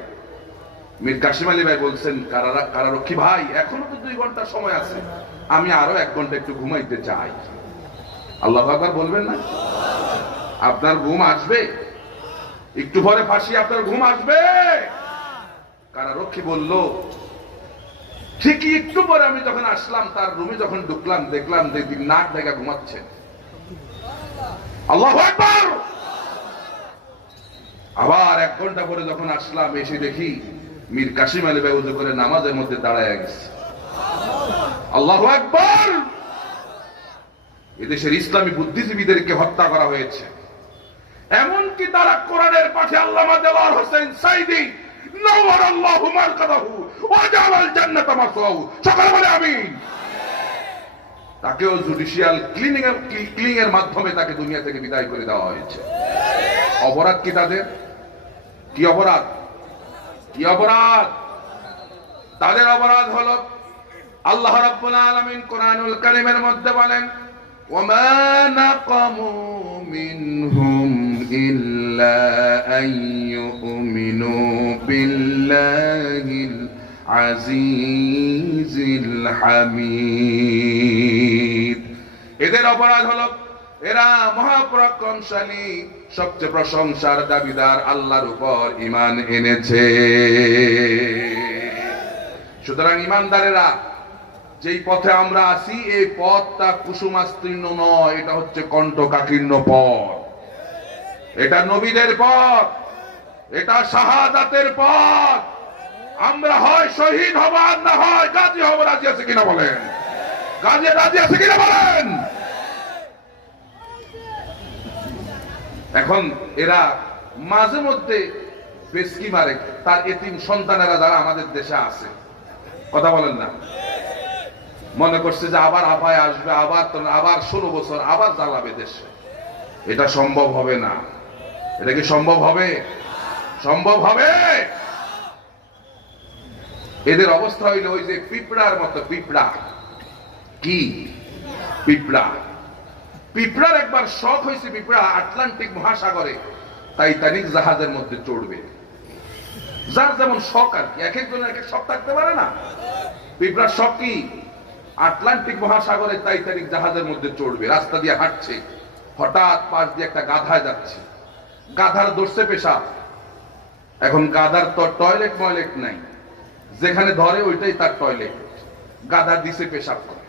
মীর কাসেম আলী ভাই বলছেন, কারারক্ষী ভাই এখনো তো 2 ঘন্টা সময় আছে, আমি আরো 1 ঘন্টা একটু ঘুমাইতে চাই। আল্লাহু আকবার বলবেন না? আপনার ঘুম আসবে? একটু পরে ফাঁসি আপনার ঘুম আসবে? কারারক্ষী বলল, ঠিকই একটু পরে আমি যখন আসলাম তার রুমে যখন ঢুকলাম দেখলাম যে তিনি নাক ঢাকা ঘুমাচ্ছেন। আল্লাহু আকবার। আবার 1 ঘন্টা পরে যখন আসলাম এসে দেখি মীর কাসিম আলী ভাই ওযু করে নামাজের মধ্যে দাঁড়ায় গেছে। আল্লাহু আকবার। এদেশের ইসলামী বুদ্ধিজীবীদেরকে হত্যা করা হয়েছে, এমনকি তারা কোরআনের পাঠে আল্লামা দেওয়ার হোসেন সাইদি নাওয়ারাল্লাহু মারকাদাহু ওয়া জাআলাল জান্নাতা মাসওয়াহু, সকলে বলে আমিন। তাকেও জুডিশিয়াল ক্লিনিং এর মাধ্যমে তাকে দুনিয়া থেকে বিদায় করে দেওয়া হয়েছে। অপরাধ কি তাদের? কি অপরাধ? কি অপরাধ? তাদের অপরাধ হলো আল্লাহ রাব্বুল আলামিন কোরআনুল কারীমের মধ্যে বলেন, ওয়ামা নাকামু মিনহুম ইল্লা আইয়ুমিনু বিল্লাহিল আজিজিল হামিদ। এদের অপরাধ হলো এরা মহাপরাক্রমশালী সবচেয়ে প্রশংসার দাবিদার আল্লাহর উপর ঈমান এনেছে। সুতরাং ঈমানদারেরা, যেই পথে আমরা আছি এই পথটা কুসুমাস্তীর্ণ নয়, এটা হচ্ছে কণ্টকাকীর্ণ পথ। এটা নবীদের পথ, এটা শাহাদাতের পথ। আমরা হয় শহীদ হব আর না হয় গাজী হব। রাজি আছে কিনা বলেন? গাজী রাজি আছে কিনা বলেন? এখন এরা মাঝে মধ্যে বেশকি মারে তার এতিম সন্তানেরা যারা আমাদের দেশে আছে, কথা বলেন না, মনে করছে যে আবার আপায় আসবে, আবার 16 বছর আবার জ্বালাবে দেশে। এটা সম্ভব হবে না। এটা কি সম্ভব হবে? সম্ভব হবে? এদের অবস্থা হইল ওই যে পিঁপড়ার মতো। পিঁপড়া কি? পিঁপড়া। পিঁপড়ার একবার শখ হয়েছে, পিঁপড়া আটলান্টিক মহাসাগরে টাইটানিক জাহাজের মধ্যে চড়বে। যার যেমন শখ আর কি, এক একজনের এক এক শখ থাকতে পারে না। পিঁপড়ার শখ কি? আটলান্টিক মহাসাগরে টাইটানিক জাহাজের মধ্যে চড়বে। রাস্তা দিয়ে হাঁটছে, হঠাৎ পাশ দিয়ে একটা গাধা যাচ্ছে। গাধার দর্শে পেশাব। এখন গাধার তো টয়লেট ময়লেট নাই, যেখানে ধরে ওইটাই তার টয়লেট। গাধা দিছে পেশাব করে।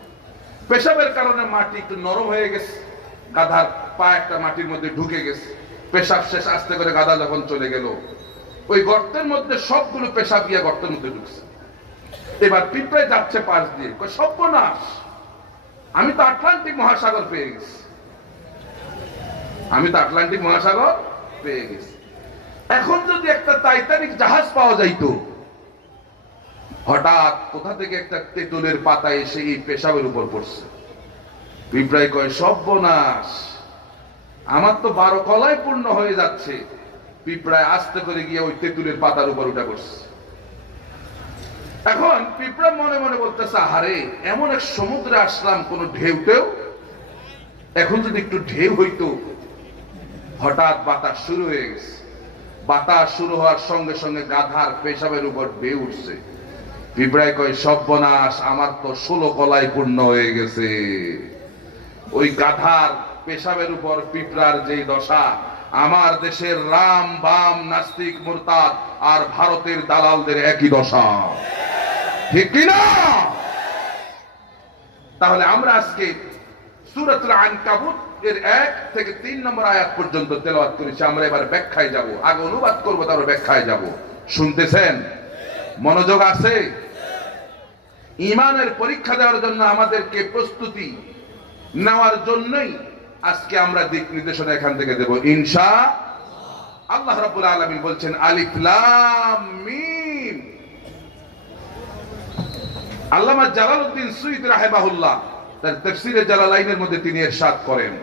পেশাবের কারণে মাটি একটু নরম হয়ে গেছে, গাধার পা একটা মাটির মধ্যে ঢুকে গেছে। পেশাব শেষ, আস্তে করে গাধা যখন চলে গেল, ওই গর্তের মধ্যে সবগুলো পেশাব গিয়ে গর্তের মধ্যে ঢুকছে। এবার পিঁপড়ে যাচ্ছে পাশ দিয়ে, সর্বনাশ, আমি তো আটলান্টিক মহাসাগর পেয়ে গেছি, আমি তো আটলান্টিক মহাসাগর পেয়ে গেছি। এখন যদি একটা টাইটানিক জাহাজ পাওয়া যাইতো, হঠাৎ কোথা থেকে একটা তেঁতুলের পাতা এসে এই পেশাবের উপর পড়ছে। পিঁপড়াই কয়, সর্বনাশ, আমার তো 12 কলাই পূর্ণ হয়ে যাচ্ছে। পিঁপড়ায় আস্তে করে গিয়ে ওই তেঁতুলের পাতার উপর উঠা করছে। এখন পিঁপড়া মনে মনে বলতেছে, আহারে, এমন এক সমুদ্রে আসলাম, কোন ঢেউটেও, এখন যদি একটু ঢেউ হইতো। হঠাৎ বাতাস শুরু হয়ে গেছে। বাতাস শুরু হওয়ার সঙ্গে সঙ্গে গাধার পেশাবের উপর ঢেউ উঠছে। পিঁপড়ায় কয়, সর্বনাশ, আমার তো 16 কলাই পূর্ণ হয়ে গেছে। ওই গাধার পেশাবের উপর পিঁপড়ার যেই দশা, আমার দেশের রাম বাম নাস্তিক মুরতাদ আর ভারতের দালালদের একই দশা, ঠিক কিনা? তাহলে আমরা আজকে সূরাতুল আনকাবুত এর 1 থেকে 3 নম্বর আয়াত পর্যন্ত তেলাওয়াত করেছি। আমরা এবার ব্যাখ্যায় যাব, আগে অনুবাদ করব, তারপর ব্যাখ্যায় যাব। শুনতেছেন? মনোযোগ আছে? ঈমানের পরীক্ষা দেওয়ার জন্য আমাদেরকে প্রস্তুতি নেওয়ার জন্যই আজকে আমরা দিক নির্দেশনা এখান থেকে দেব ইনশাআল্লাহ। আল্লাহ রাব্বুল আলামিন বলছেন, আলিফ লাম মিম। আল্লামা জালালউদ্দিন সুয়ুতী রাহিমাহুল্লাহ তার তাফসীরে জালালাইনের মধ্যে তিনি ইরশাদ করেন,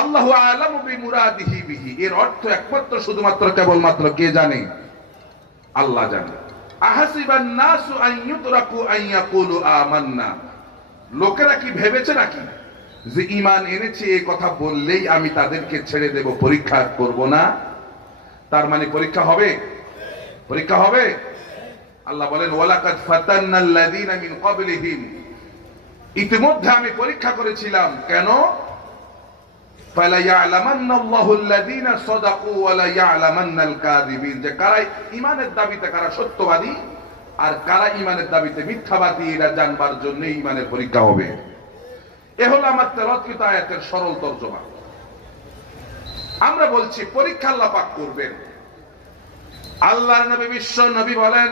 আল্লাহু আ'লামু বিমুরাদিহি বিহি, এর অর্থ একমাত্র শুধুমাত্র কেবলমাত্র কে জানে? আল্লাহ জানে। আহাসিবান নাসু আন ইউতরাকু আন ইয়াকুলু আমান্না, লোকেরা কি ভেবেছে নাকি যে ঈমান এনেছে এই কথা বললেই আমি তাদেরকে ছেড়ে দেব, পরীক্ষা করব না? তার মানে পরীক্ষা হবে, পরীক্ষা হবে। আল্লাহ বলেন, ওয়ালাকাদ ফাতান্নাল্লাযীনা মিন ক্বাবলিহিম, ইতিমধ্যে আমি পরীক্ষা করেছিলাম। কেন? ফালা ইয়ালামান্নাল্লাহু আল্লাযীনা সাদাকু ওয়া লা ইয়ালামান্নাল কাযিবিন, যে কারা ঈমানের দাবিতে কারা সত্যবাদী আর কারা ঈমানের দাবিতে মিথ্যাবাদী, এটা জানবার জন্য ঈমানের পরীক্ষা হবে। এ হলো আমার তেলাওয়াতকৃত আয়াতের সরল তরজমা। আমরা বলছি পরীক্ষা আল্লাহ পাক করবেন। আল্লাহর নবী বিশ্ব নবী বলেন,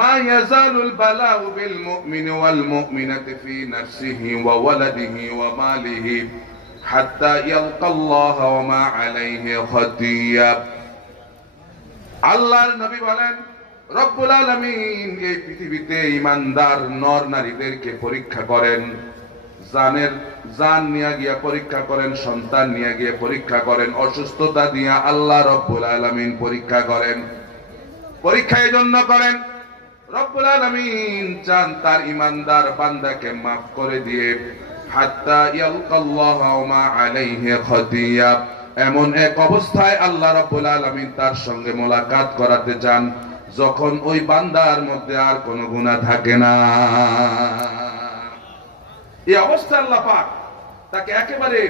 মা ইয়াজালুল বালাউ বিল মুমিনি ওয়াল মুমিনাতি ফি নাফসিহি ওয়া ওয়ালাদিহি ওয়া মালিহি হাত্তা ইয়ালকাল্লাহ ওয়া মা আলাইহি খাতিয়া। আল্লাহর নবী বলেন, রব্বুল আলামিন এই পৃথিবীতে ঈমানদার নর নারীদেরকে পরীক্ষা করেন। জান নিয়ে গিয়া পরীক্ষা করেন, সন্তান নিয়ে গিয়ে পরীক্ষা করেন, অসুস্থতা দিয়া আল্লাহ রব্বুল আলামিন পরীক্ষা করেন। পরীক্ষা এই জন্য করেন, রব্বুল আলামিন চান তার ঈমানদার বান্দাকে মাফ করে দিয়ে হাত্তা ইয়ালকাল্লাহ ওয়া মা আলাইহি খাতিয়া, এমন এক অবস্থায় আল্লাহ রব্বুল আলামিন তার সঙ্গে মোলাকাত করাতে চান যখন ওই বান্দার মধ্যে আর কোনো গুনাহ থাকে না। এই অবস্থা আল্লাহ পাক তাকে একেবারে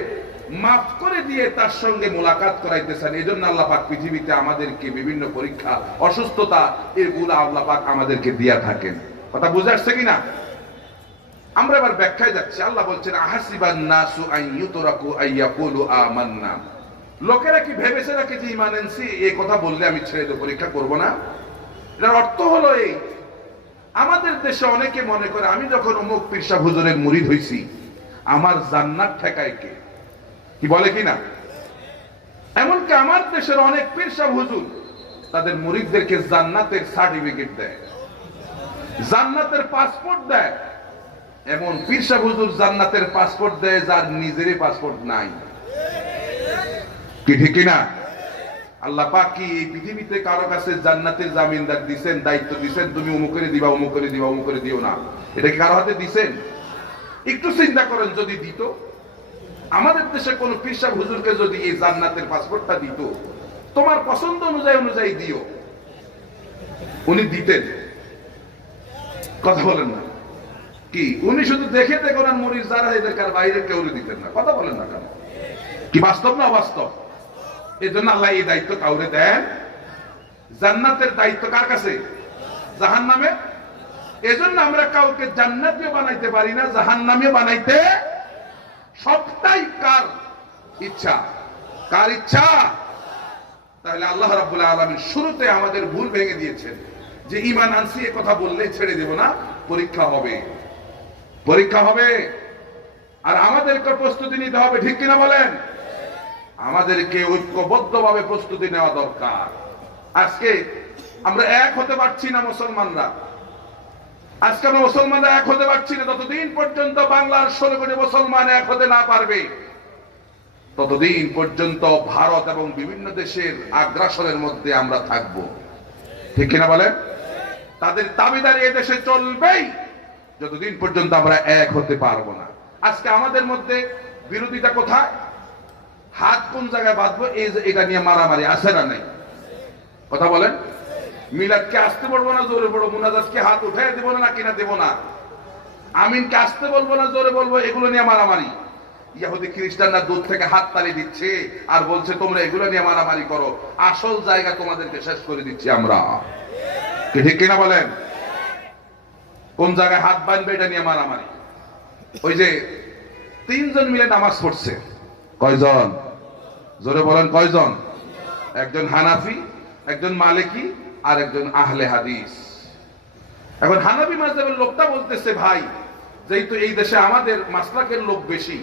মাফ করে দিয়ে তার সঙ্গে মোলাকাত করাইতেছেন। এই জন্য আল্লাহ পাক পৃথিবীতে আমাদেরকে বিভিন্ন পরীক্ষা, অসুস্থতা, এগুলো আল্লাহ পাক আমাদেরকে দিয়া থাকেন। কথা বুঝে আসছে কিনা? আমরা এবার ব্যাখ্যায় যাচ্ছি। আল্লাহ বলছেন, আহাসিবান নাসু আন ইউতরাকু আইয়াকুলু আমান্না, লোকেরা কি ভেবেছে নাকি যে ঈমান এনেছি, এই কথা বললে আমি ছেড়ে দেব, পরীক্ষা করব না? এর অর্থ হলো এই, আমাদের দেশে অনেকে মনে করে আমি যখন অমুক পীর সাহেব হুজুরের মুরিদ হইছি আমার জান্নাত ঠেকায় কে, কি বলে কিনা? এমনকি আমার দেশের অনেক পীর সাহেব হুজুর তাদের মুরিদদেরকে জান্নাতের সার্টিফিকেট দেয়, জান্নাতের পাসপোর্ট দেয়। এমন পীর সাহেব হুজুর জান্নাতের পাসপোর্ট দেয় যার নিজেরই পাসপোর্ট নাই, কি ঠিক কিনা? আল্লাহ পাক কি এই পৃথিবীতে কারো কাছে জান্নাতের জামিনদার দিবেন, দায়িত্ব দিবেন, তুমি অমুকেরে দিবা, অমুকেরে দিবা, অমুকেরে দিও না, এটা কি কারো হাতে দিবেন? একটু চিন্তা করেন, যদি দিত, আমাদের দেশে কোন পীর সাহেব হুজুরকে যদি এই জান্নাতের পাসপোর্টটা দিত, তোমার পছন্দ অনুযায়ী দিও, উনি দিতেন? কথা বলেন না কি? উনি শুধু দেখে দেখুন আর মরিচ যারা এদের কার বাইরে কেউ দিতেন না। কথা বলেন না কেন? কি বাস্তব না অবাস্তব? এই জন্য আল্লাহ এই দায়িত্ব কাউরে দেন। জান্নাতের দায়িত্ব কার কাছে? জাহান্নামে। এজন্য আমরা কাউকে জান্নাতীয় বানাইতে পারি না, জাহান্নামীয় বানাইতে। সবটাই কার ইচ্ছা? কার ইচ্ছা? তাহলে আল্লাহ রাব্বুল আলামিন শুরুতে আমাদের ভুল ভেঙে দিয়েছেন যে ঈমান আনছি এ কথা বললে ছেড়ে দেব না, পরীক্ষা হবে, পরীক্ষা হবে। আর আমাদেরকে প্রস্তুতি নিতে হবে, ঠিক কিনা বলেন? আমাদেরকে ঐক্যবদ্ধভাবে প্রস্তুতি নেওয়া দরকার। আজকে আমরা এক হতে পারছি না মুসলমানরা, আজকে আমরা মুসলমানরা এক হতে পারছি না। ততদিন পর্যন্ত বাংলার 16 কোটি মুসলমান এক হতে না পারবে, ততদিন পর্যন্ত ভারত এবং বিভিন্ন দেশের আগ্রাসনের মধ্যে আমরা থাকব, ঠিক কিনা বলেন? তাদের দাবিদারি এই দেশে চলবেই যতদিন পর্যন্ত আমরা এক হতে পারবো না। আজকে আমাদের মধ্যে বিরোধিতা কোথায়? হাত কোন জায়গায় বাঁধবো এটা নিয়ে মারামারি আছে না নাই? কথা বলেন। মিলাদকে আসতে বলবো না জোরে বলবো, মুনাজাতকে হাত উঠাই দেবো না কিনা দেবো না, আমিনকে আসতে বলবো না জোরে বলবো, এগুলো নিয়ে মারামারি। ইহুদি খ্রিস্টানরা দূর থেকে হাত তালি দিচ্ছে আর বলছে তোমরা এগুলো নিয়ে মারামারি করো, আসল জায়গা তোমাদেরকে শেষ করে দিচ্ছি আমরা, ঠিক কিনা বলেন? কোন জায়গায় হাত বাঁধবে এটা নিয়ে মারামারি। ওই যে 3 জন মিলে নামাজ পড়ছে, কয়জন? জোরে বলেন কয়জন? একজন হানাফি, একজন মালিকি আর একজন আহলে হাদিস। এখন হানাফি মাযহাবের লোকটা বলতেছে, ভাই যেহেতু এই দেশে আমাদের মাসলাকের লোক বেশি,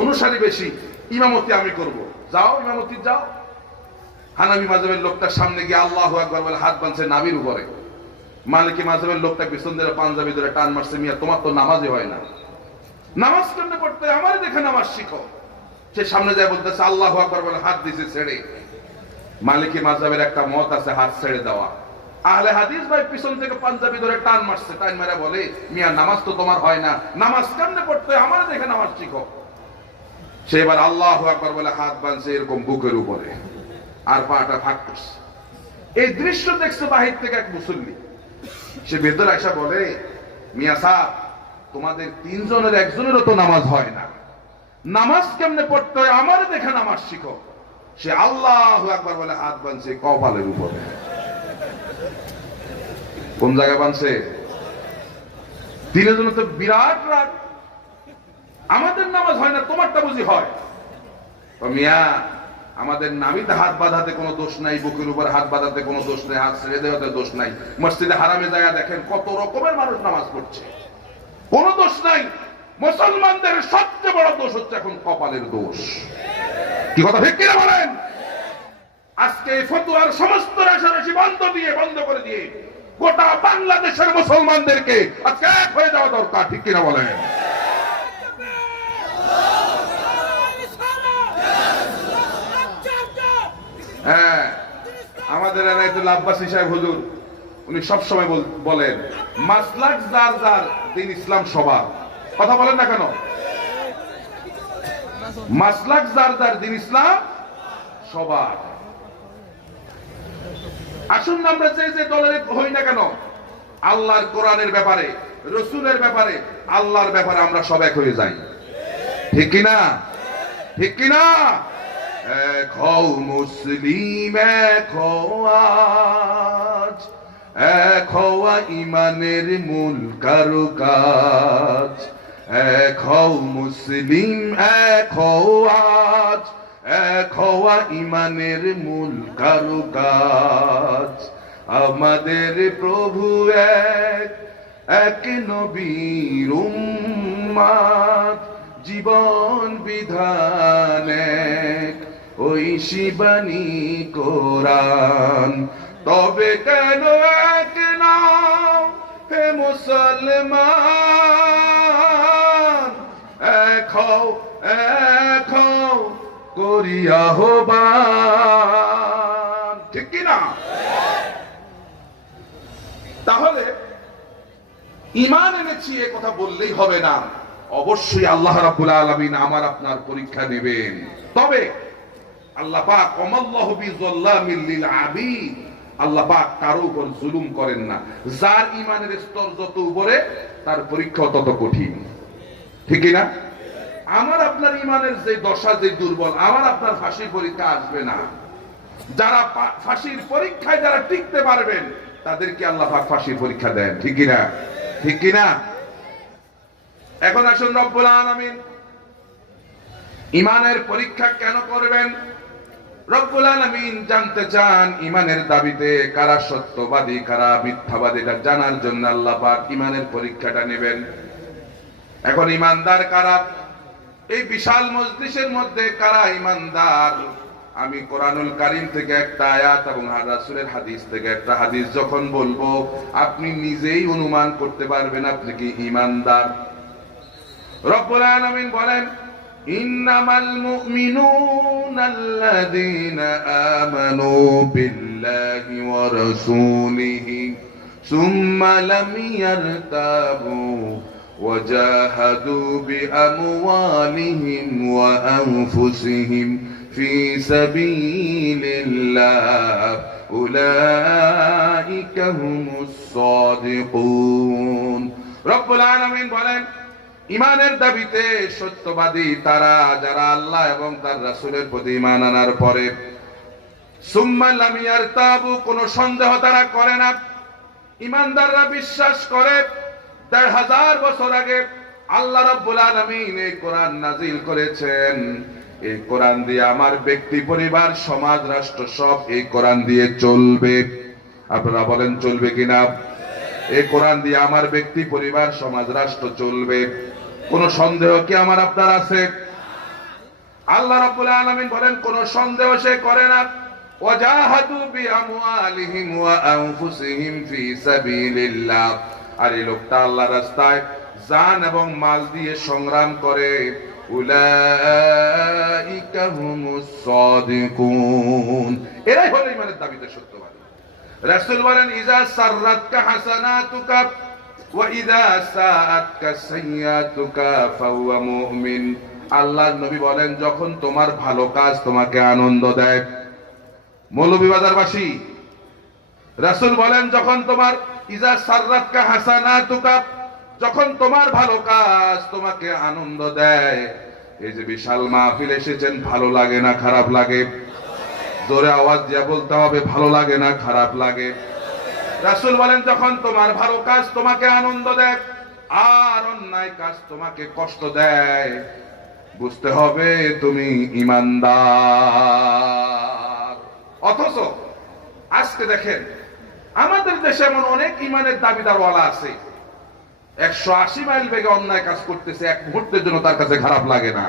অনুসারী বেশি, ইমামতি আমি করব, যাও ইমামতি যাও। হানাফি মাযহাবের লোকটার সামনে গিয়ে আল্লাহু আকবার বলে হাত বাঁধছে নাভির উপরে। মালিকি মাযহাবের লোকটা পিছন ধরে পাঞ্জাবি ধরে টান মারছে, মিয়া তোমার তো নামাজই হয় না, নামাজ কেমনে পড়তে আমারে দেখে নামাজ শিখো। সে সামনে যায় বলতেছে আল্লাহু আকবার বলে হাত দিছে ছেড়ে। মালিকি মাযহাবের একটা মত আছে হাত ছেড়ে দেওয়া। আহলে হাদিস ভাই পিছন থেকে পাঞ্জাবি ধরে টান মারছে, টান মেরে বলে মিয়া নামাজ তো তোমার হয় না, নামাজ কেমনে পড়তে আমারে দেখে নামাজ শিখো। সে এবার আল্লাহু আকবার বলে হাত বাঁধছে এরকম বুকের উপরে আর পাটা ফাঁক করছে। এই দৃশ্য দেখছে বাহির থেকে এক মুসল্লি, সে ভেতরে আসা বলে মিয়া সাহেব তোমাদের 3 জনের একজনেরও তো নামাজ হয় না, নামাজ কেমনে পড়তে হয় আমার দেখে নামাজ শিখো, সে আল্লাহু আকবার বলে হাত বাঁধছে কপালের উপরে। কোন জায়গায় বাঁধছে? দিনের জন্য তো বিরাট রাগ। আমাদের নামাজ হয় না, তোমারটা বুঝি হয়? তো মিয়া, আমাদের নামিতে হাত বাঁধাতে কোনো দোষ নাই, বুকের উপর হাত বাঁধাতে কোনো দোষ নাই, হাত ছেড়ে দেওয়াতে দোষ নাই। মসজিদে হারামে জায়গা দেখেন কত রকমের মানুষ নামাজ পড়ছে, কোনো দোষ নাই। মুসলমানদের সবচেয়ে বড় দোষ হচ্ছে এখন কপালের দোষ। কি কথা ঠিক কিনা বলেন? আজকে এই ফতোয়ার সমস্ত রেশারেশি বন্ধ করে দিয়ে গোটা বাংলাদেশের মুসলমানদেরকে আজকে এক হয়ে যাওয়া দরকার। ঠিক কিনা বলেন? হ্যাঁ, আমাদের এনায়েতুল আব্বাসী সাহেব হুজুর উনি সবসময় বলেন, মাসলাক যার যার, দিন ইসলাম সবার। কথা বলেন না কেন? মাসলাক যার যার, দিন ইসলাম সবার। আসুন আমরা যে দলের হই না কেন, আল্লাহর কোরআনের ব্যাপারে, রসুলের ব্যাপারে, আল্লাহর ব্যাপারে আমরা সব এক হয়ে যাই। ঠিক কিনা? ঠিক কিনা? এক হও মুসলিম, এক হও আজ, এক হওয়া ইমানের মূল কারুকাজ। এক হও মুসলিম, এক হও আজ, এক হওয়া ইমানের মূল কারুকাজ। আমাদের প্রভু এক, এক নবীর উম্মাত, জীবন বিধান এক, ওই শিবানী কোরআন। তবে কেন এক নাও হে মুসলমান, এক হও, এক হও করি আহ্বান। ঠিক কিনা? তাহলে ঈমান এনেছি এ কথা বললেই হবে না, অবশ্যই আল্লাহ রাব্বুল আলামিন আমার আপনার পরীক্ষা নেবেন। তবে আল্লাহ পাক ওয়াল্লাহু বিযাল্লামিল লিল আবিদ, আল্লাহ পাক কারো উপর জুলুম করেন না। যার ঈমানের স্তর যত উপরে তার পরীক্ষা তত কঠিন। ঠিক কি না? আমার আপনার ঈমানের যে দশা, যে দুর্বল, আমার আপনার ফাঁসির পরীক্ষা আসবে না। যারা ফাঁসির পরীক্ষায় যারা টিকতে পারবেন তাদেরকে আল্লাহ পাক ফাঁসির পরীক্ষা দেন। ঠিক কি না? ঠিক কি না? এখন আসুন, রব্বুল আলামিন ঈমানের পরীক্ষা কেন করবেন? রব্বুল আলামিন জানতে চান ঈমানের দাবিতে কারা সত্যবাদী কারা মিথ্যাবাদী, এটা জানার জন্য আল্লাহ পাক ঈমানের পরীক্ষাটা নেবেন। এখন ঈমানদার কারা? এই বিশাল মজলিসের মধ্যে কারা ঈমানদার? আমি কোরআনুল কারীম থেকে একটা আয়াত এবং রাসূলের হাদিস থেকে একটা হাদিস যখন বলবো, আপনি নিজেই অনুমান করতে পারবেন আপনি কি ঈমানদার। রব্বুল আলামিন বলেন, ইন্নামাল মুমিনুনাল্লাযীনা আমানু বিল্লাহি ওয়া রাসূলিহি সুম্মা লাম ইয়ারতাবু ওয়া জাহাদু বিআমওয়ালিহিম ওয়া আনফুসিহিম ফি সাবিলিল্লাহ উলাইকা হুমুস সাদিকুন। রব্বুল আলামিন বলেন, ঈমানের দাবিতে সত্যবাদী তারা যারা আল্লাহ এবং তার রাসূলের প্রতি ঈমান আনার পরে সুম্মা লাম ইয়ারতাবু, কোন সন্দেহ তারা করে না। ঈমানদাররা বিশ্বাস করে ১৫০০ বছর আগে আল্লাহ রাব্বুল আলামিন এই কোরআন নাযিল করেছেন। এই কোরআন দিয়ে আমার ব্যক্তি, পরিবার, সমাজ, রাষ্ট্র সব এই কোরআন দিয়ে চলবে। আপনারা বলেন চলবে কিনা? এই কোরআন দিয়ে আমার ব্যক্তি, পরিবার, সমাজ, রাষ্ট্র চলবে। কোন সন্দেহ কি আমার আপনার আছে? আল্লাহ রাব্বুল আলামিন বলেন কোন সন্দেহ সে করে না। ওয়াজাহাদু বিআমওয়ালিহিম ওয়া আনফুসিহিম ফি সাবিলিল্লাহ, আর এই লোকটা আল্লাহর রাস্তায় জান এবং মাল দিয়ে সংগ্রাম করে। উলাইকা হুমুস সাদিকুন, এরাই হলো ঈমানের দাবিতে সত্যবাদী। রাসূল বলেন, ইজা সাররাতকা হাসানাতুকা ওয়া ইজা সাআতকা সাইয়্যাতুকা ফাহুয়া মুমিন। আল্লাহর নবী বলেন, যখন তোমার ভালো কাজ তোমাকে আনন্দ দেয়, মৌলভীবাজারবাসী, রাসূল বলেন যখন তোমার ইজা সাররাতকা হাসানাতুকা, যখন তোমার ভালো কাজ তোমাকে আনন্দ দেয়, এই যে বিশাল মাহফিল এসেছেন, ভালো লাগে না খারাপ লাগে? জোরে আওয়াজ দিয়ে বলতে হবে, ভালো লাগে না খারাপ লাগে? রাসূল বলেন, যখন তোমার ভালো কাজ তোমাকে আনন্দ দেয় আর অন্যায় কাজ তোমাকে কষ্ট দেয়, বুঝতে হবে তুমি ঈমানদার। অথচ আজকে দেখেন, আমাদের দেশে এমন অনেক ঈমানের দাবিদারওয়ালা আছে, 180 মাইল বেগে অন্যায় কাজ করতেছে, এক মুহূর্তের জন্য তার কাছে খারাপ লাগে না।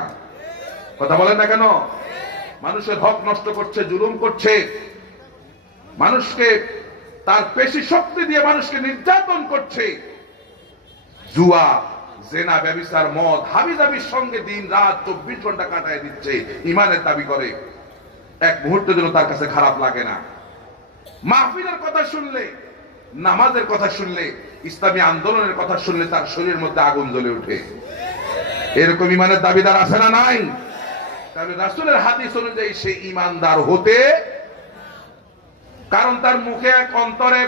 কথা বলেন না কেন? মানুষের হক নষ্ট করছে, জুলুম করছে, মানুষকে তার পেশি শক্তি দিয়ে মানুষকে নির্যাতন করছে, জুয়া, জেনা, ব্যভিচার, মদ, হাবিজাবির সঙ্গে দিন রাত 24 ঘন্টা কাটায় দিচ্ছে, ঈমানের দাবি করে, এক মুহূর্তের জন্য তার কাছে খারাপ লাগে না। মাহফিলের কথা শুনলে, নামাজের কথা শুনলে, ইসলামী আন্দোলনের কথা শুনলে তার শরীরের মধ্যে আগুন জ্বলে ওঠে। এরকম ঈমানের দাবিদার আছে না নাই? তাহলে রাসূলের হাদিস অনুযায়ী সে ঈমানদার হতে, কারণ তার মুখে এক, অন্তরে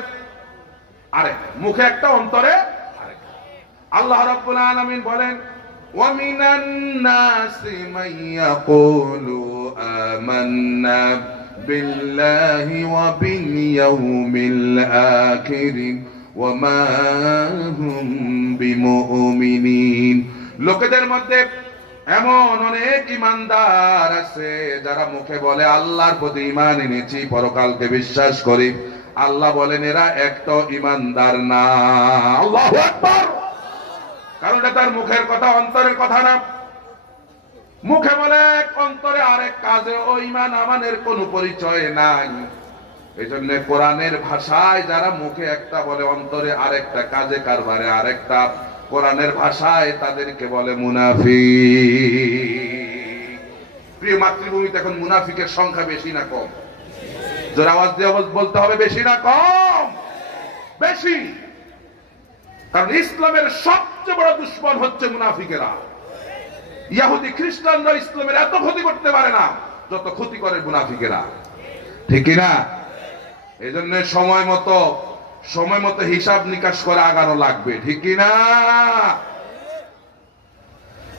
আরেক, মুখে একটা অন্তরে আরেক। আল্লাহ রাব্বুল আলামিন বলেন, ওয়া মিনান নাসি মান ইয়াকুলু আমান্না বিল্লাহি ওয়া বিল ইয়াউমিল আখির ওয়া মা হুম বিমুমিনিন। লোকেদের মধ্যে এমন অনেক ঈমানদার আছে যারা মুখে বলে আল্লাহর প্রতি ঈমান এনেছি, পরকালকে বিশ্বাস করি। আল্লাহ বলেন এরা একটা ঈমানদার না। আল্লাহু আকবার। কারণ এটা তার মুখের কথা, অন্তরের কথা না। মুখে বলে এক, অন্তরে আরেক, কাজে ও ঈমান আমানের কোনো পরিচয় নাই। এজন্য কোরআনের ভাষায় যারা মুখে একটা বলে, অন্তরে আরেকটা, কাজে কারবারে আরেকটা, কোরআনের ভাষায় তাদেরকে বলে মুনাফিক। প্রিয় মাতৃভূমিতে এখন মুনাফিকের সংখ্যা বেশি না কম? জোরে আওয়াজ দিয়ে বলতে হবে, বেশি না কম? বেশি। কারণ ইসলামের সবচেয়ে বড় দুশমন হচ্ছে মুনাফিকেরা। ইহুদি খ্রিস্টানরা ইসলামের এত ক্ষতি করতে পারে না যত ক্ষতি করে মুনাফিকেরা, ঠিক কি না? এজন্য সময় মতো হিসাব নিকাশ করে আগানো লাগবে, ঠিক কি না?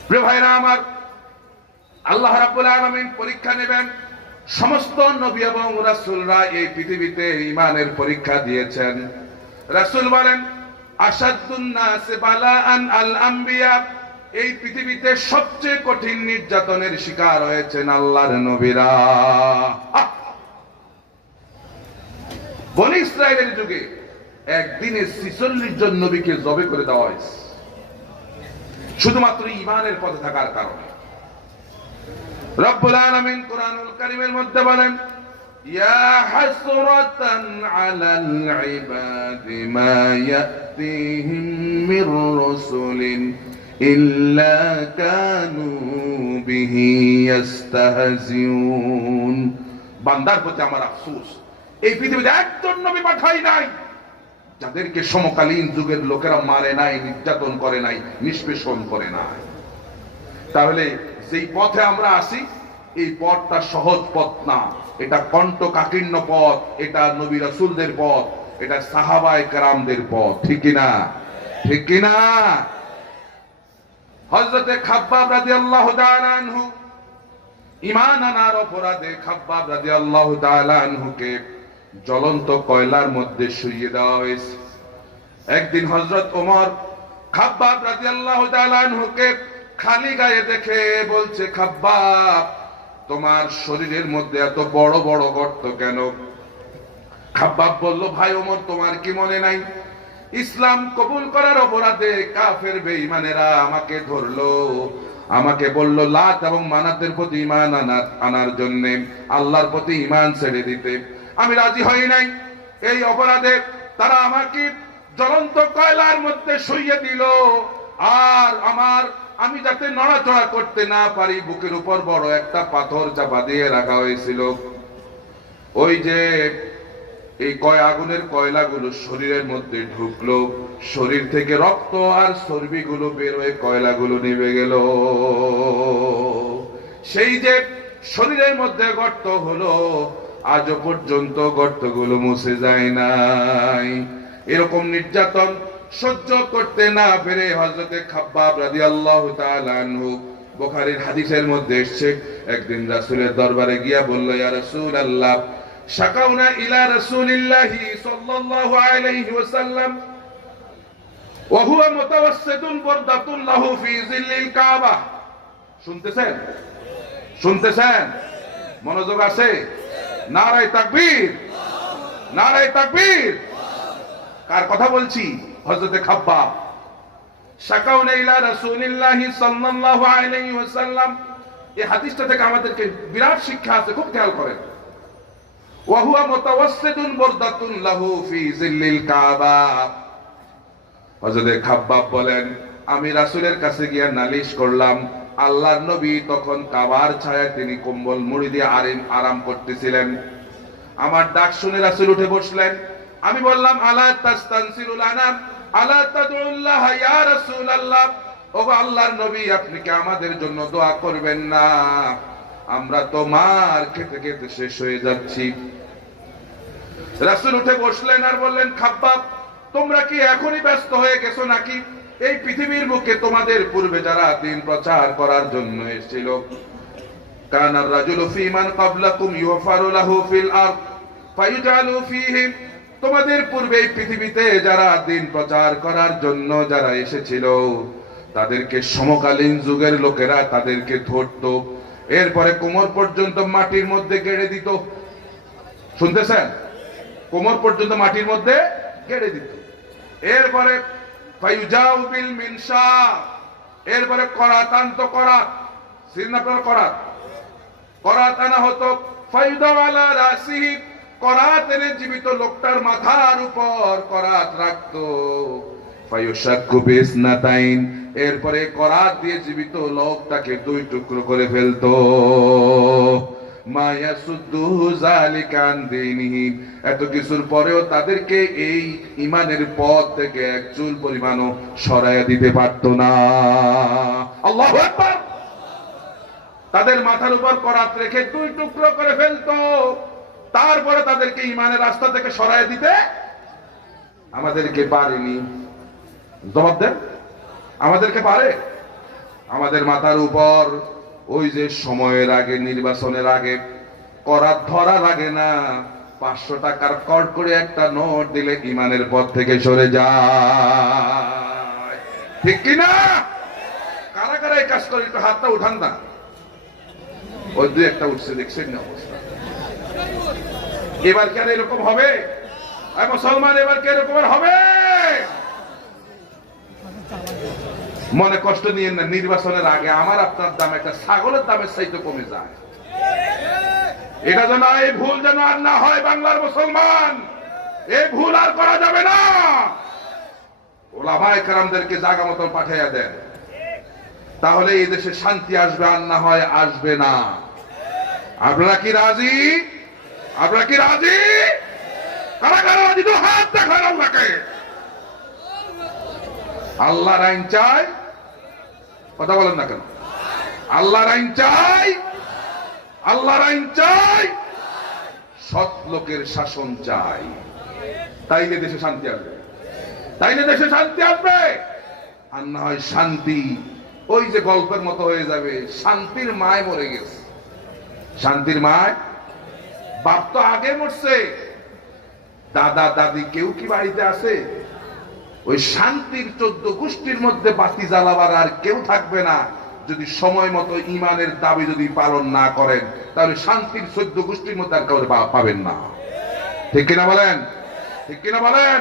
প্রিয় ভাইরা আমার, আল্লাহ রাব্বুল আলামিন পরীক্ষা নেবেন। সমস্ত নবী এবং রাসূলরা এই পৃথিবীতে ঈমানের পরীক্ষা দিয়েছেন। রাসূল বলেন, আশাদ্দুন নাসি বালাআন আল আম্বিয়া। এই পৃথিবীতে সবচেয়ে কঠিন নির্যাতনের শিকার হয়েছেন আল্লাহর নবীরা। বনি ইসরায়েলের যুগে একদিনে 46 জন নবীকে জবে করে দেওয়া হয়েছে, শুধুমাত্র ঈমানের পথে থাকার কারণে। রব্বুল আলামিন কোরআনুল কারীমের মধ্যে বলেন, ইয়া হাসরাতান আলাল ইবাদি মা ইয়াতিহিম মির রাসূলিন ইল্লা কানু বিহি ইস্তাহজিউন। বান্দার প্রতি আমার আফসোস, এই পৃথিবীতে একজন নবী পাঠাই নাই যাদেরকে সমকালীন যুগের লোকেরা মারে নাই, নির্যাতন করে নাই, নিষ্পেষণ করে নাই। তাহলে যেই পথে আমরা আসি, এই পথটা সহজ পথ না, এটা কণ্টকাকীর্ণ পথ, এটা নবী রাসূলদের পথ, এটা সাহাবায়ে কেরামদের পথ, ঠিক কি না? ঠিক কি না? হযরতে খাব্বাব রাদিয়াল্লাহু তাআলা আনহু, ঈমান আনার অপরাধে খাব্বাব রাদিয়াল্লাহু তাআলা আনহুকে জ্বলন্ত কয়লার মধ্যে শুইয়ে দেওয়া হয়েছে। একদিন হযরত ওমর খাব্বাব রাদিয়াল্লাহু তাআলা আনহুকে খালি গায়ে দেখে বলছে, খাব্বাব, তোমার শরীরের মধ্যে এত বড় বড় গর্ত কেন? খাব্বাব বলল, ভাই ওমর, তোমার কি মনে নাই, ইসলাম কবুল করার অপরাধে কাফের বেঈমানেরা আমাকে ধরলো, আমাকে বলল লাত এবং মানাতের প্রতি ঈমান আনার জন্য, আল্লাহর প্রতি ঈমান ছেড়ে দিতে। আমি রাজি হই নাই। এই অপরাধে তারা আমাকে জ্বলন্ত কয়লার মধ্যে শুইয়ে দিল, আর আমি যাতে নড়াচড়া করতে না পারি, বুকের উপর বড় একটা পাথর চাপা দিয়ে রাখা হয়েছিল। ওই যে এই আগুনের কয়লাগুলো শরীরের মধ্যে ঢুকলো, শরীর থেকে রক্ত আর চর্বিগুলো বের হয়ে কয়লাগুলো নিভে গেল। সেই যে শরীরের মধ্যে গর্ত হলো, আজও পর্যন্ত গর্তগুলো মুছে যায় নাই। এরকম নির্যাতন সহ্য করতে না পেরে হযরতে খাব্বাব রাদিয়াল্লাহু তাআলা আনহু বুখারীর হাদিসের মধ্যে এসেছে, একদিন রাসূলের দরবারে গিয়া বলল, ইয়া রাসূলুল্লাহ, শাকাউনা ইলা রাসূলিল্লাহি সাল্লাল্লাহু আলাইহি ওয়াসাল্লাম ওয়া হুয়া মুতাওয়াসসিতুন বুরদাতুন লাহু ফি জিল্লিল কাবা। শুনতেছেন? শুনতেছেন? মনোযোগ আছে? নারায়ে তাকবীর, নারায়ে তাকবীর। কার কথা বলছি? হযরতে খাব্বাব। শাকাউনা ইলা রাসূলিল্লাহি সাল্লাল্লাহু আলাইহি ওয়াসাল্লাম। এই হাদিসটা থেকে আমাদেরকে বিরাট শিক্ষা আছে, খুব খেয়াল করেন। ওয়া হুয়া মুতাওয়াসসিতুন বুরদাতুন লাহু ফি জিল্লিল কাবা। হযরতে খাব্বাব বলেন, আমি রাসূলের কাছে গিয়া নালিশ করলাম, আল্লাহর নবী তখন কাবার ছায়ায় তিনি কম্বল মুড়ি দিয়ে আরাম করতেছিলেন। আমার ডাক শুনে রাসূল উঠে বসলেন। আমি বললাম, আলা তাস্তানসিরু লানা আলা তাদউল্লাহ ইয়া রাসূলুল্লাহ, ওগো আল্লাহর নবী, আপনি কি আমাদের জন্য দোয়া করবেন না? আমরা তো মার খেতে খেতে শেষ হয়ে যাচ্ছি। রাসূল উঠে বসলেন আর বললেন, খাব্বাব, তোমরা কি এখনই ব্যস্ত হয়ে গেছো নাকি? এই পৃথিবীর বুকে তোমাদের পূর্বে যারা দ্বীন প্রচার করার জন্য এসেছিল, কানার রাজুলু ফী মান ক্বাবলাকুম ইউফারু লাহু ফিল আরদ ফায়ুজালু ফীহি। তোমাদের পূর্বে এই পৃথিবীতে যারা দ্বীন প্রচার করার জন্য যারা এসেছিল, তাদেরকে সমকালীন যুগের লোকেরা তাদেরকে ধরতো, এরপরে কোমর পর্যন্ত মাটির মধ্যে গেড়ে দিত। শুনতেছেন? কোমর পর্যন্ত মাটির মধ্যে গেড়ে দিত। এরপরে ফায়ুজাউ বিল মিনশার, এরপরে করাত আনতো। করাত সিরনাপের করাত আনা হতো। ফায়ুদাউ আলা রাসিহি, করাত এনে জীবিত লোকটার মাথার উপর করাত রাখতো। ফায়ুশাক্কু বিসনাতাইন, এরপরে করাত দিয়ে জীবিত লোকটাকে দুই টুকরো করে ফেলতো। মা ইয়াসুদ্দু যালিকা আন দীনিহি, এত কিছুর পরেও তাদেরকে এই ঈমানের পথ থেকে এক চুল পরিমাণও সরাইয়া দিতে পারতো না। আল্লাহু আকবার। তাদের মাথার উপর করাত রেখে দুই টুকরো করে ফেলতো, তারপরে তাদেরকে ঈমানের রাস্তা থেকে সরাইয়া দিতে আমাদেরকে পারেনি। জবাব দেন, আমাদেরকে পারে? আমাদের মাথার উপর ওই যে সময়ের আগে, নির্বাচনের আগে করাত ধরা লাগে না, 500 টাকার কট করে একটা নোট দিলে ঈমানের পথ থেকে সরে যায়। ঠিক কিনা? কারা কারা এই কাজ করে একটু হাতটা উঠান না। ওই দুই একটা উঠছে, দেখছেন না অবস্থা? এবার কেন এরকম হবে? মুসলমান, এবার কে এরকম হবে? মনে কষ্ট নিয়ে না, নির্বাচনের আগে আমার আপনার দাম একটা ছাগলের দামের চাইতে কমে যায়। এটা যেন এই ভুল যেন আর না হয় বাংলার মুসলমান, এই ভুল আর করা যাবে না। ওলামায়ে কেরামদেরকে জায়গা মতন পাঠাইয়া দেন, তাহলে এই দেশে শান্তি আসবে, আর না হয় আসবে না। আপনারা কি রাজি? আপনারা কি রাজি? কারা কারা রাজি? তো হাত দেখান আল্লাহকে। আল্লাহর আইন চাই, কথা বলেন না কেন? আল্লাহর আইন চাই, আল্লাহর আইন চাই, সৎ লোকের শাসন চাই। তাইলে দেশে শান্তি আসবে, তাইলে দেশে শান্তি আসবে। আর না হয় শান্তি ওই যে গল্পের মতো হয়ে যাবে। শান্তির মায় মরে গেছে। শান্তির মায়, বাপ তো আগে মরছে, দাদা দাদি কেউ কি বাড়িতে আছে? ওই শান্তির 14 গোষ্ঠীর মধ্যে বাতি জ্বালাবার আর কেউ থাকবে না। যদি সময় মতো ঈমানের দাবি যদি পালন না করেন, তাহলে শান্তির 14 গোষ্ঠীর মধ্যে আর কাউকে পাবেন না। ঠিক কিনা বলেন? ঠিক কিনা বলেন?